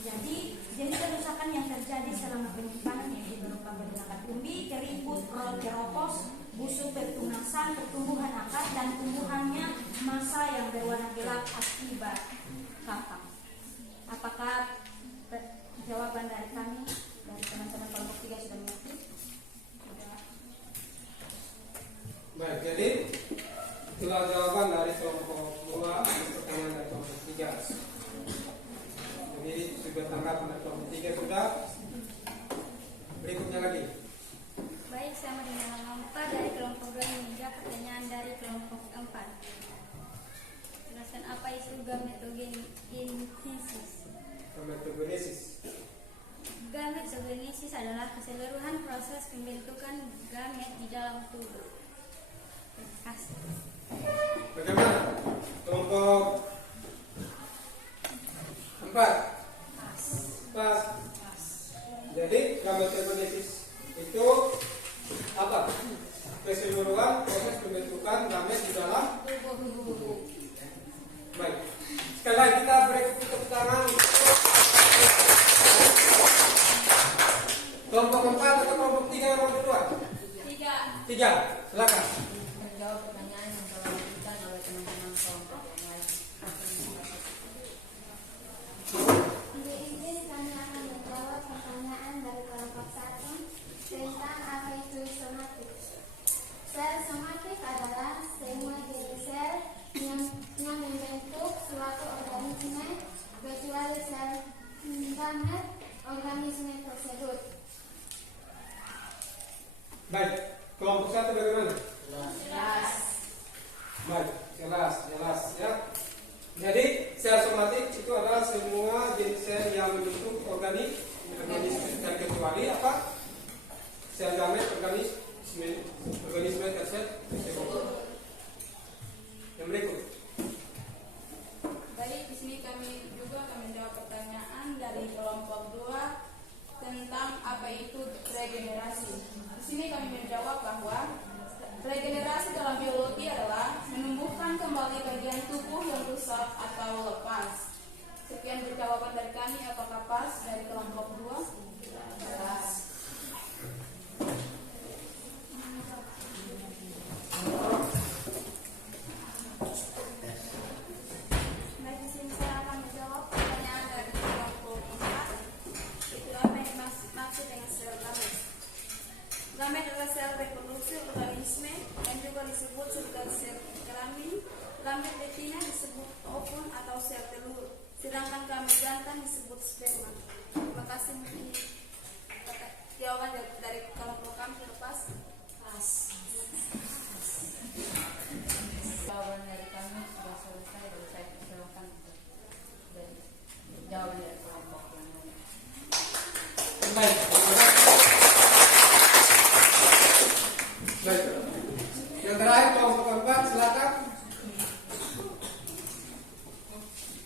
Jadi, jenis kerusakan yang terjadi selama penyimpangan yaitu berupa bernakan umbi, keriput, roll keropos, busuk pertunasan, pertumbuhan akar, dan tumbuhannya massa yang berwarna gelap akibat kapak. Apakah jawaban dari kami, dari teman-teman kelompok 3 sudah mengerti? Baik, jadi itulah jawaban dari kelompok 2 atas pertanyaan dari kelompok 3. Jadi sudah tanggapan dari kelompok 3 sudah. Berikutnya lagi. Baik, sama dengan Lampa dari kelompok 2 menjawab pertanyaan dari kelompok 4. Jelaskan apa isu gametogenis. adalah keseluruhan proses pembentukan gamet di dalam tubuh. Terima kasih. Bagaimana? Kelompok 4. Pas. Jadi gametogenesis itu apa? Keseluruhan proses pembentukan gamet di dalam tubuh. Baik. Sekali lagi kita beri tepuk tangan. Kelompok 4 atau kelompok 3 yang mau kedua? 3. Silakan. Menjawab pertanyaan yang telah diberikan oleh teman-teman kelompok yang lain. Di sini kami akan menjawab pertanyaan dari kelompok 1 tentang apa itu somatik. Sel somatik adalah semua jenis sel yang membentuk suatu organisme kecuali sel gamet organisme tersebut. Baik. Kelompok 1 bagaimana? Jelas. Baik, jelas ya. Jadi sel somatik itu adalah semua jenis sel yang membentuk organisme terkecuali apa? Sel gamet organisme tersebut. Yang berikut. Baik, di sini kami juga akan menjawab pertanyaan dari kelompok 2 tentang apa itu regenerasi. Di sini kami menjawab bahwa regenerasi dalam biologi adalah menumbuhkan kembali bagian tubuh yang rusak atau lepas. Sekian jawaban dari kami. Apakah pas dari kelompok 2? Jelas. Baik, di sini saya akan menjawab pertanyaan dari kelompok 4. Itu apa yang maksud dengan sel gamet? Gamet adalah sel reproduksi organisme yang juga disebut sebagai sel kelamin. Gamet betina disebut ovum atau sel telur, sedangkan gamet jantan disebut sperma. Terima kasih. Mungkin jawaban dari kelompok kami lepas. Jawaban dari kami sudah selesai dan saya persilakan untuk jawaban dari kelompok yang lain. Baik. Baik. Yang terakhir kelompok 4 silakan.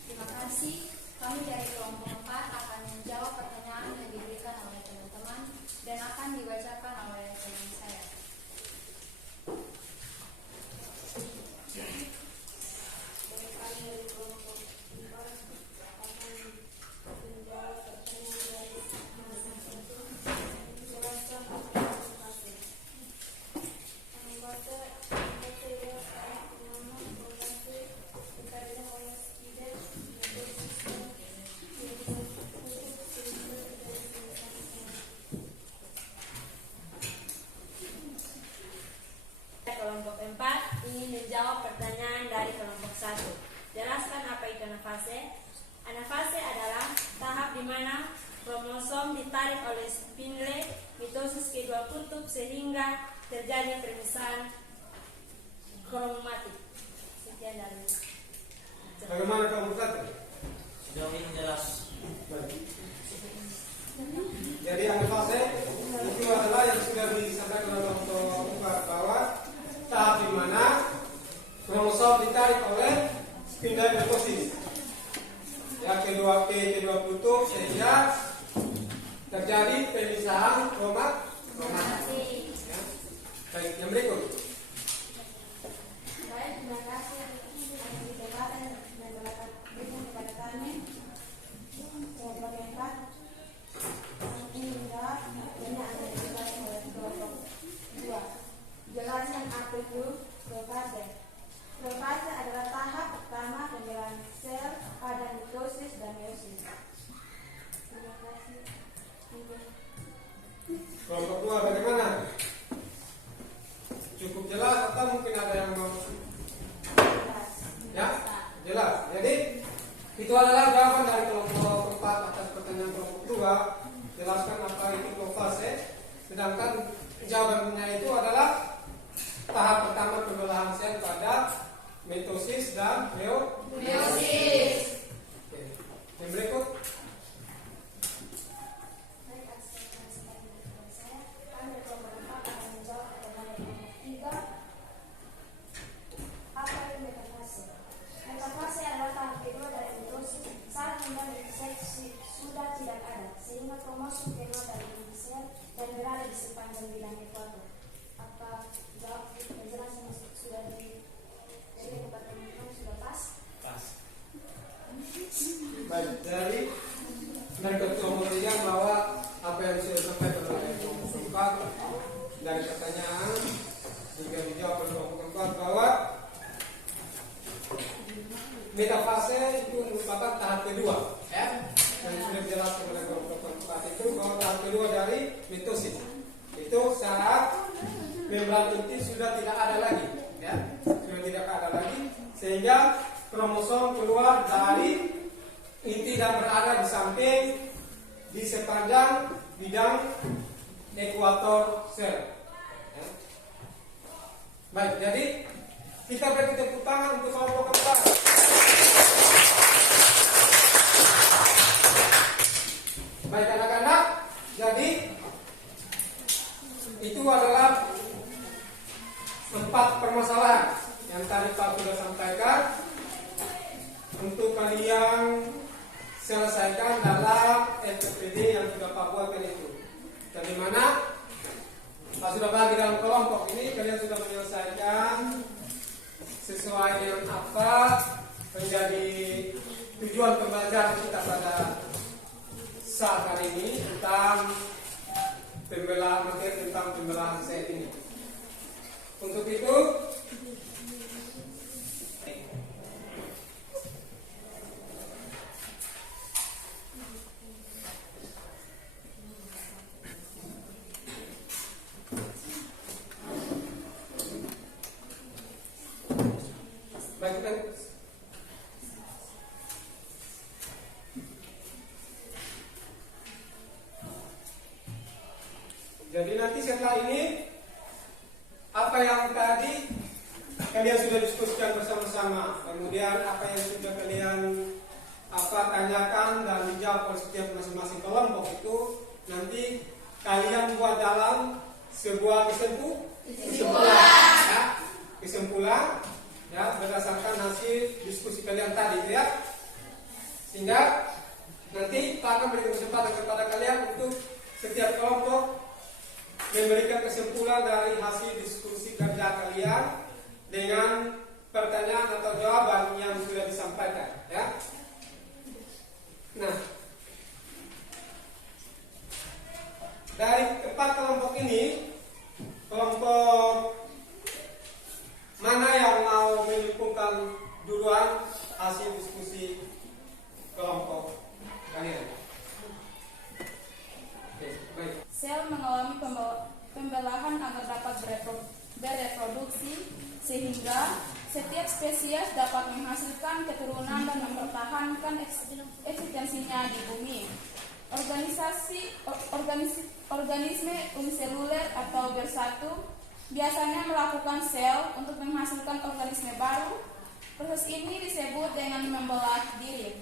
Terima kasih. Kami dari kelompok 4 akan menjawab pertanyaan yang diberikan oleh teman-teman dan akan dibacakan oleh teman saya. Dari kami dari kelompok 4 akan menjawab pertanyaan dari satu. Jelaskan apa itu fase. Fase adalah nama organisasi dikaitkan oleh spider Kelompok 4 ingin menjawab pertanyaan dari kelompok 1. Jelaskan apa itu anafase. Anafase adalah tahap di mana kromosom ditarik oleh spindle mitosis kedua kutub sehingga terjadi perpisahan kromatik. Sekian dari Bagaimana kelompok 1? Sejauh ini jelas. Baik. Jadi anafase itu adalah yang sudah disampaikan oleh kelompok 4 bahwa tahap di mana kromosom ditarik oleh spindle mitosis. Ya, kedua kutub sehingga terjadi pemisahan kromatik. Ya. Baik, yang berikut. Baik, terima kasih atas kesempatan dan berikan kepada kami. Kelompok 4 ini menjawab pertanyaan yang diberikan oleh kelompok 2. Jelaskan apa itu profase. Profase adalah tahap pertama pembentukan sel pada mitosis dan meiosis. Terima kasih. Kelompok 2 bagaimana? Cukup jelas atau mungkin ada yang mau? Ya, jelas. Jadi itu adalah jawaban dari kelompok 4 atas pertanyaan kelompok 2. Jelaskan apa itu profase. Sedangkan jawabannya itu adalah tahap pertama pembelahan sel pada mitosis dan meiosis. Oke. Yang berikut. Baik, atas pertanyaan inti sel dan berada di sepanjang bidang ekuator. Apa jawab penjelasan sudah dari tempat teman-teman sudah pas? Pas. Baik, dari ketua pemilihan bahwa apa yang sudah disampaikan oleh kelompok keempat dari pertanyaan hingga dijawab oleh kelompok keempat bahwa metafase itu merupakan tahap kedua, ya. Yang sudah dijelaskan oleh kelompok keempat itu bahwa tahap kedua dari mitosis itu saat membran inti sudah tidak ada lagi, ya, sudah tidak ada lagi, sehingga kromosom keluar dari inti dan berada di samping di sepanjang bidang ekuator sel. Ya. Baik, jadi kita beri tepuk tangan untuk kelompok keempat. Baik anak-anak, jadi itu adalah 4 permasalahan yang tadi Pak sudah sampaikan untuk kalian selesaikan dalam FPD yang sudah Pak buatkan itu. Dan di mana Pak sudah bagi dalam kelompok ini, kalian sudah menyelesaikan sesuai dengan apa menjadi tujuan pembelajaran kita pada saat hari ini tentang pembelahan sel ini. Untuk itu jadi nanti setelah ini apa yang tadi kalian sudah diskusikan bersama-sama, kemudian apa yang sudah kalian tanyakan dan dijawab oleh setiap masing-masing kelompok itu nanti kalian buat dalam sebuah kesimpulan ya berdasarkan hasil diskusi kalian tadi ya, sehingga nanti Pak akan beri kesempatan kepada kalian untuk setiap kelompok memberikan kesimpulan dari hasil diskusi kerja kalian dengan pertanyaan atau jawaban yang sudah disampaikan ya. Nah, dari 4 kelompok ini, kelompok mana yang mau menyimpulkan duluan hasil diskusi kelompok kalian? Oke, baik. Sel mengalami pembelahan agar dapat bereproduksi sehingga setiap spesies dapat menghasilkan keturunan dan mempertahankan eksistensinya di bumi. Organisme uniseluler atau bersatu biasanya melakukan sel untuk menghasilkan organisme baru. Proses ini disebut dengan membelah diri.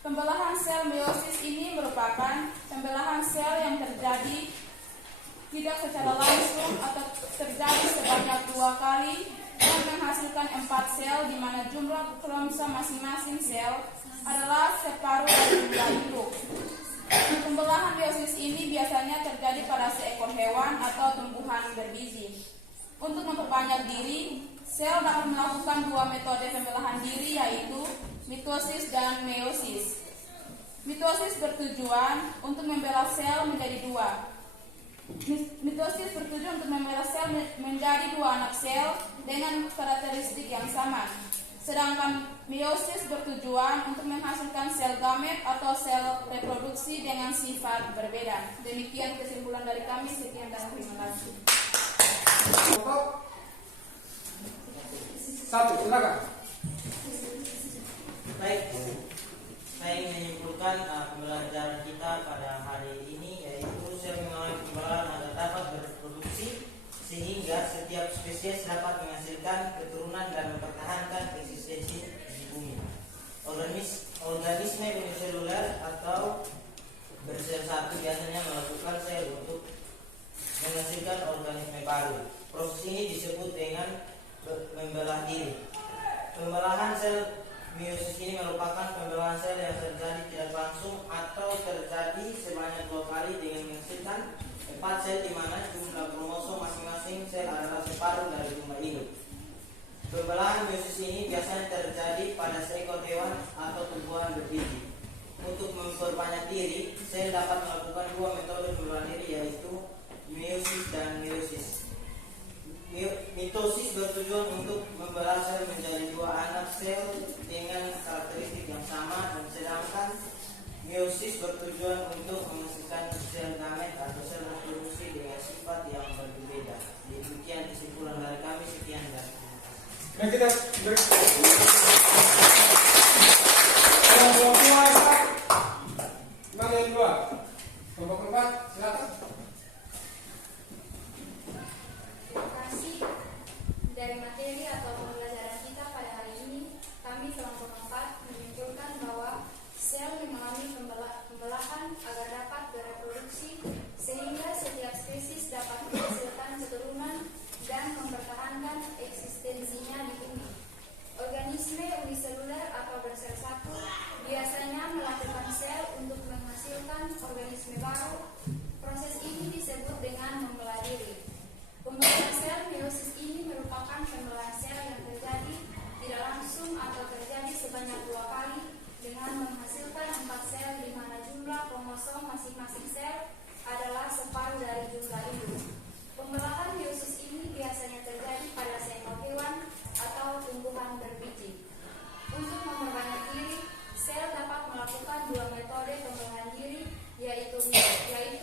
Pembelahan sel meiosis ini merupakan pembelahan sel yang terjadi tidak secara langsung atau terjadi sebanyak 2 kali dan menghasilkan 4 sel di mana jumlah kromosom masing-masing sel adalah separuh dari jumlah induk. Pembelahan meiosis ini biasanya terjadi pada seekor hewan atau tumbuhan berbiji. Untuk memperbanyak diri, sel dapat melakukan 2 metode pembelahan diri yaitu mitosis dan meiosis. Mitosis bertujuan untuk membelah sel menjadi 2. Mitosis bertujuan untuk membelah sel menjadi 2 anak sel dengan karakteristik yang sama. Sedangkan meiosis bertujuan untuk menghasilkan sel gamet atau sel reproduksi dengan sifat berbeda. Demikian kesimpulan dari kami. Sekian dan terima kasih. Kelompok 1, silakan. Baik, saya ingin menyimpulkan pembelajaran kita pada hari ini yaitu sel mengalami pembelahan agar dapat berproduksi sehingga setiap spesies dapat menghasilkan keturunan dan mempertahankan eksistensi di bumi. Organisme uniseluler atau bersel satu biasanya melakukan sel untuk menghasilkan organisme baru. Proses ini disebut dengan membelah diri. Pembelahan sel meiosis ini merupakan pembelahan sel yang terjadi tidak langsung atau terjadi sebanyak 2 kali dengan 4 sel di mana jumlah kromosom masing-masing sel adalah separuh dari jumlah induk. Pembelahan meiosis ini biasanya terjadi pada seekor hewan atau tumbuhan berbiji. Untuk memperbanyak diri, sel dapat melakukan dua metode pembelahan diri, yaitu meiosis dan meiosis. Mitosis bertujuan untuk membelah sel menjadi dua anak sel dengan karakteristik yang sama, dan sedangkan meiosis bertujuan untuk menghasilkan sel gamet atau sel reproduksi dengan sifat yang berbeda. Demikian kesimpulan dari kami. Sekian dan terima kasih. Dan kita yang kelompok 2 mana yang 2? Kelompok 4 silakan. Terima kasih. Dari materi atau pembelajaran kita pada hari ini, kami kelompok 4 menyimpulkan bahwa sel mengalami pembelahan agar dapat bereproduksi sehingga setiap spesies dapat menghasilkan keturunan dan mempertahankan eksistensinya di bumi. Organisme uniseluler atau bersel satu biasanya melakukan sel untuk menghasilkan organisme baru. Proses ini disebut dengan membelah diri. Pembelahan sel meiosis ini merupakan pembelahan sel yang terjadi tidak langsung atau terjadi sebanyak 2 kali dengan menghasilkan 4 sel di mana jumlah kromosom masing-masing sel adalah separuh dari jumlah induk. Pembelahan meiosis ini biasanya terjadi pada seekor hewan atau tumbuhan berbiji. Untuk memperbanyak diri, sel dapat melakukan 2 metode pembelahan diri, yaitu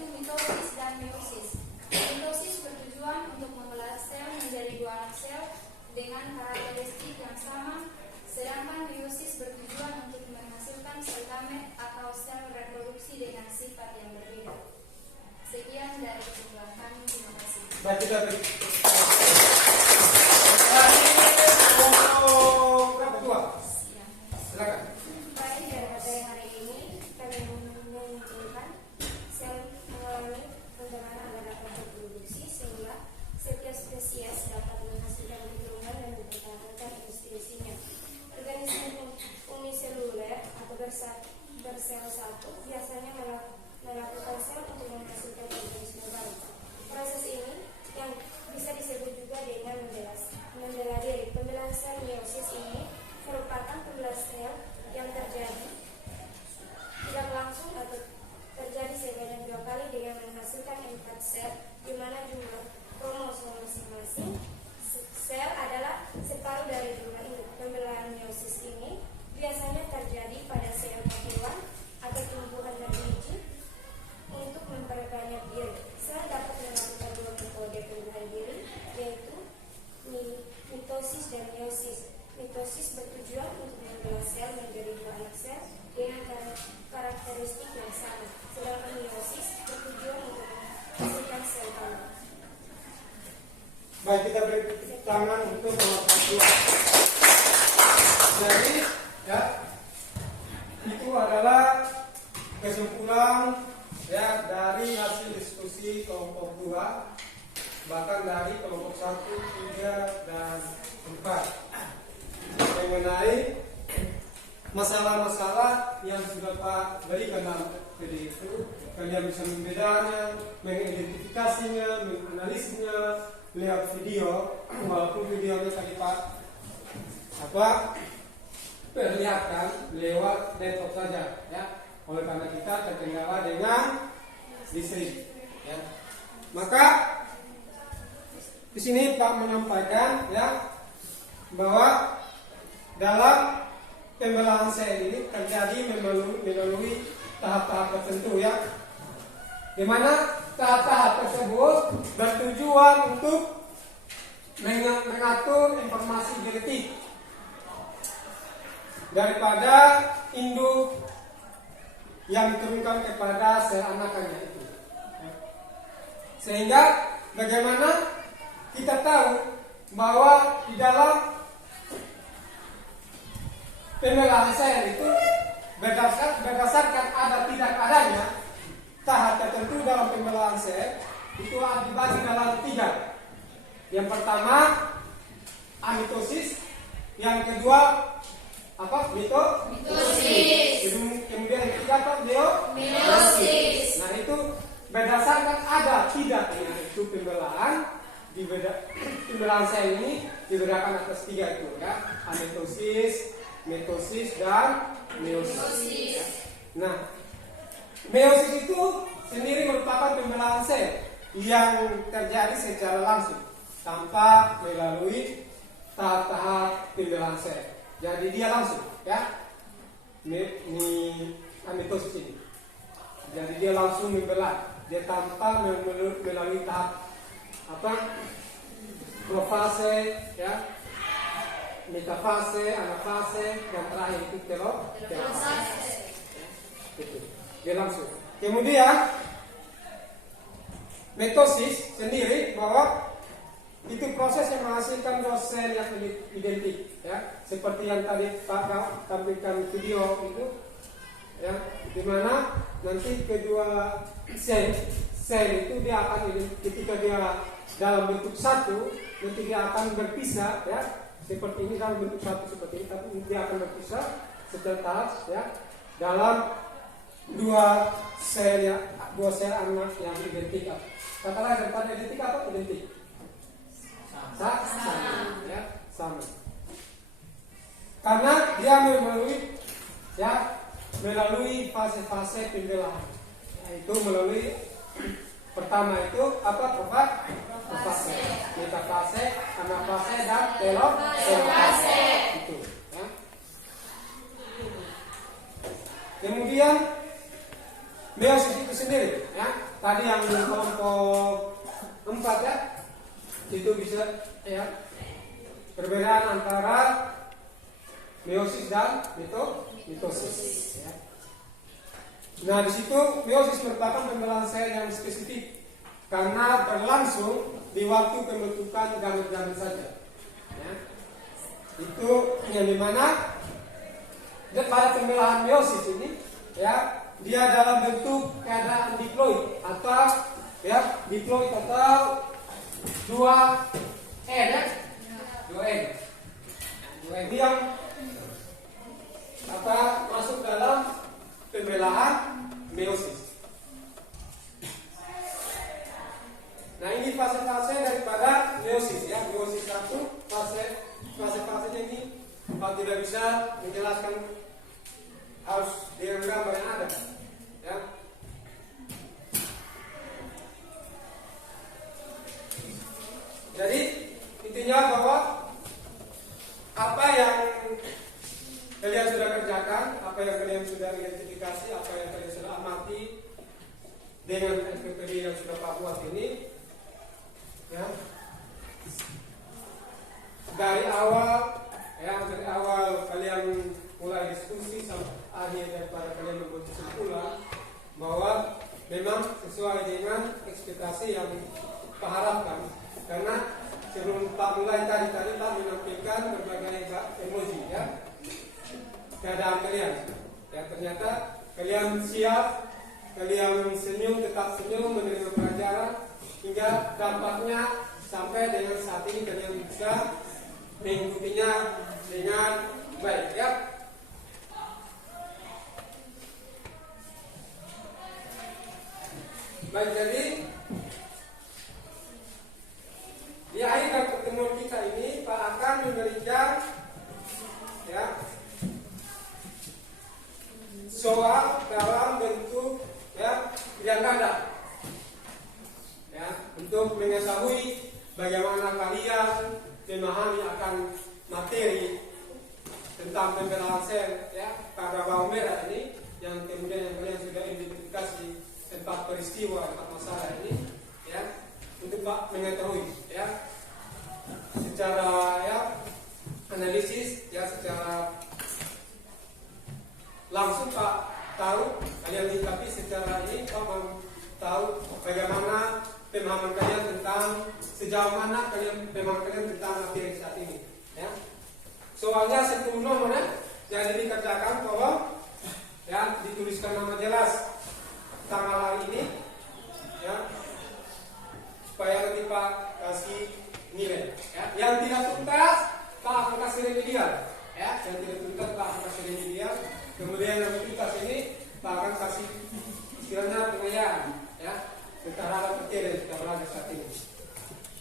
mitosis dan meiosis. Mitosis bertujuan untuk membelah sel menjadi 2 anak sel dengan karakteristik yang sama, sedangkan meiosis bertujuan untuk menghasilkan sel gamet atau sel reproduksi dengan sifat yang berbeda. Sekian dari kesimpulan kami. Terima kasih. Baik, kita beri. Kelompok berapa 2? Silakan. Baik, dari materi hari ini kami menyimpulkan sel mengalami pembelahan agar dapat berproduksi sehingga setiap spesies dapat menghasilkan keturunan dan mempertahankan eksistensinya. Organisme uniseluler atau bersel satu biasanya melakukan sel untuk menghasilkan organisme baru. Proses ini yang bisa disebut juga dengan membelah diri. Pembelahan sel meiosis ini merupakan pembelahan sel yang terjadi tidak langsung atau terjadi sebanyak 2 kali dengan menghasilkan 4 sel di mana jumlah kromosom masing-masing sel adalah separuh dari jumlah induk. Pembelahan meiosis ini biasanya terjadi pada seekor hewan atau tumbuhan berbiji. Untuk memperbanyak diri, sel dapat melakukan 2 metode pembelahan diri, yaitu mitosis dan meiosis. Mitosis bertujuan untuk membelah sel menjadi 2 anak sel dengan karakteristik yang sama, sedangkan meiosis bertujuan untuk menghasilkan sel baru. Baik, kita beri tangan untuk kelompok 2. Jadi, ya, itu adalah kesimpulan ya dari hasil diskusi kelompok 2, bahkan dari kelompok 1, 3, dan 4 mengenai masalah-masalah yang sudah Pak berikan dalam PD itu. Kalian bisa membedanya, mengidentifikasinya, menganalisnya lewat video, walaupun videonya tadi Pak perlihatkan lewat laptop saja, ya. Oleh karena kita terkendala dengan listrik, ya. Maka di sini Pak menyampaikan, ya, bahwa dalam pembelahan sel ini terjadi melalui tahap-tahap tertentu, ya, di mana tahap-tahap tersebut bertujuan untuk mengatur informasi genetik daripada induk yang diturunkan kepada sel anakannya itu. Sehingga bagaimana kita tahu bahwa di dalam pembelahan sel itu berdasarkan ada tidak adanya tahap tertentu dalam pembelahan sel itu dibagi dalam 3. Yang pertama amitosis, yang kedua mitosis. Kemudian yang ketiga meiosis. Nah, itu berdasarkan ada tidaknya itu pembelaan pembelaan sel ini dibedakan atas 3 itu ya, amitosis, mitosis dan meiosis. Ya. Nah, meiosis itu sendiri merupakan pembelaan sel yang terjadi secara langsung tanpa melalui tahap-tahap pembelaan sel. Jadi dia langsung ya, mitosis ini. Jadi dia langsung membelah, dia tanpa melalui tahap profase ya, metafase, anafase, dan terakhir itu telofase. Itu dia langsung. Kemudian mitosis sendiri bahwa itu proses yang menghasilkan 2 sel yang identik ya, seperti yang tadi Pak tampilkan video itu ya, di mana nanti kedua sel itu dia akan ketika dia dalam bentuk satu nanti dia akan berpisah ya, seperti ini dalam bentuk satu seperti ini, tapi dia akan berpisah secara tahap ya dalam 2 sel anak yang identik. Katakanlah depan identik apa identik? Sama ya, sama. Karena dia melalui fase-fase pembelahan. Yaitu melalui pertama itu apa? Profase, metafase, anafase dan telofase. Itu ya. Kemudian meiosis itu sendiri ya. Tadi yang kelompok 4 ya, itu bisa ya, perbedaan antara meiosis dan mitosis ya. Nah, di situ meiosis merupakan pembelahan sel yang spesifik karena berlangsung di waktu pembentukan gamet-gamet saja ya. Itu yang dimana pada pembelahan meiosis ini ya, dia dalam bentuk keadaan diploid atau ya, diploid atau 2 N ya, 2 N yang masuk dalam pembelahan meiosis. Nah, ini fase-fase daripada meiosis ya. Meiosis 1 fase-fasenya ini kalau tidak bisa menjelaskan harus dengan gambar yang ada ya. Jadi intinya bahwa apa yang kalian sudah kerjakan, apa yang kalian sudah identifikasi, apa yang kalian sudah amati dengan SPPD yang sudah Pak buat ini ya, dari awal kalian mulai diskusi sampai akhir daripada kalian membuat kesimpulan bahwa memang sesuai dengan ekspektasi yang Pak harapkan. Karena sebelum Pak mulai tadi Pak menampilkan berbagai emoji ya, keadaan kalian ya, ternyata kalian siap, kalian senyum, tetap senyum menerima pelajaran hingga dampaknya sampai dengan saat ini kalian bisa mengikutinya dengan baik ya. Baik, jadi di akhir pertemuan kita ini Pak akan memberikan ya soal dalam bentuk ya pilihan ganda ya, untuk mengetahui bagaimana kalian memahami akan materi tentang pembelahan sel ya pada bawang merah ini, yang kemudian yang kalian sudah identifikasi tempat peristiwa, tempat masalah ini ya, untuk Pak mengetahui ya secara ya analisis ya, secara langsung Pak tahu kalian sikapi secara ini, Pak mau tahu bagaimana pemahaman kalian tentang sejauh mana kalian pemahaman kalian tentang materi saat ini ya. Soalnya 10 nomor ya, yang dikerjakan bahwa ya dituliskan nama jelas tanggal hari ini ya, supaya nanti Pak kasih nilai ya. Yang tidak tuntas Pak akan kasih remedial ya, yang tidak tuntas Pak akan kasih remedial. Kemudian yang tuntas ini Pak akan kasih istilahnya pengayaan ya, keterangan kecil yang kita belajar saat ini.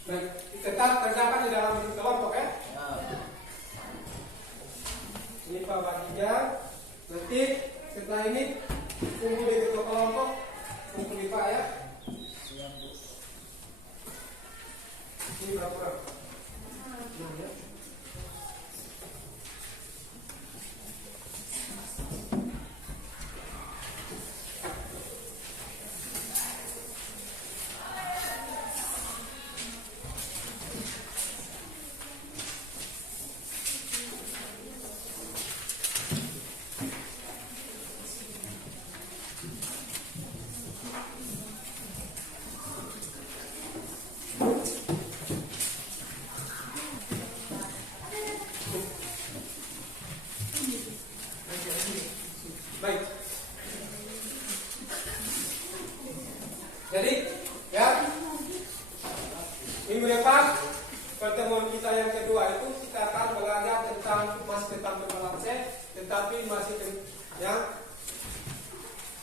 Nah, tetap kerjakan di dalam kelompok ya. Ini Pak baginya. Nanti setelah ini kumpul di ketua kelompok, kumpul di Pak ya. Ini berapa? Nah, ya. Baik. Jadi, ya, minggu depan pertemuan kita yang kedua itu kita akan belajar tentang perbalanse, tetapi masih yang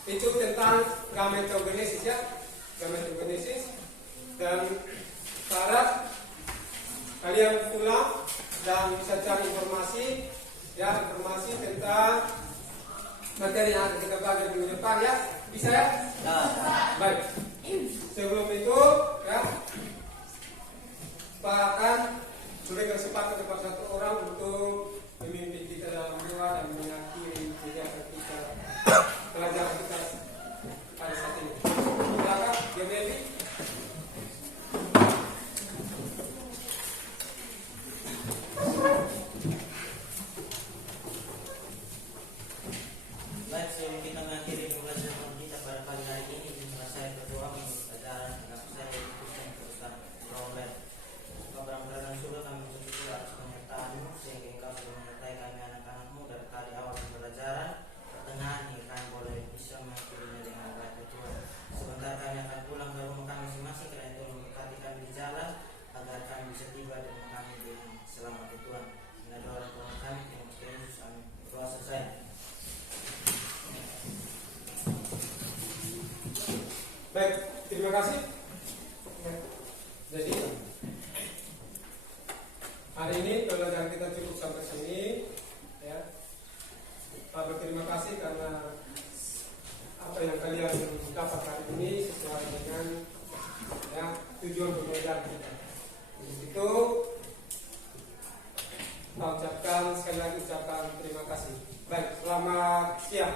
itu tentang gametogenesis ya, gametogenesis, dan harap kalian pulang dan bisa cari informasi ya, informasi tentang materi yang akan kita belajar minggu depan ya, bisa ya? Baik. Sebelum itu ya, Pak akan berikan kesempatan kepada satu orang untuk memimpin kita dalam doa dan mengakhiri kegiatan kita, pelajaran kita pada saat ini. Silakan, Devi. Baik, sebelum kita mengakhiri pembelajaran kita pada pagi hari ini, bismillah saya berdoa untuk pelajaran agar saya dikhususkan teruskan beroleh. Kebenaran surga kami bersyukur atas penyertaan-Mu sehingga Engkau sudah menyertai kami anak-anak-Mu dari tadi awal pembelajaran, pertengahan hingga kami boleh bisa mengakhirinya dengan baik ya Tuhan. Sebentar kami akan pulang ke rumah kami masing-masing, karena itu memberkati kami di jalan agar kami bisa tiba di rumah kami dengan selamat ya Tuhan. Dengan doa dan Tuhan kami, terima kasih Yesus, amin. Doa selesai. Baik, terima kasih. Ya. Jadi hari ini pelajaran kita cukup sampai sini. Ya, Pak berterima kasih karena apa yang kalian dapat hari ini sesuai dengan ya, tujuan pembelajaran kita. Untuk itu, sekali lagi ucapkan terima kasih. Baik, selamat siang.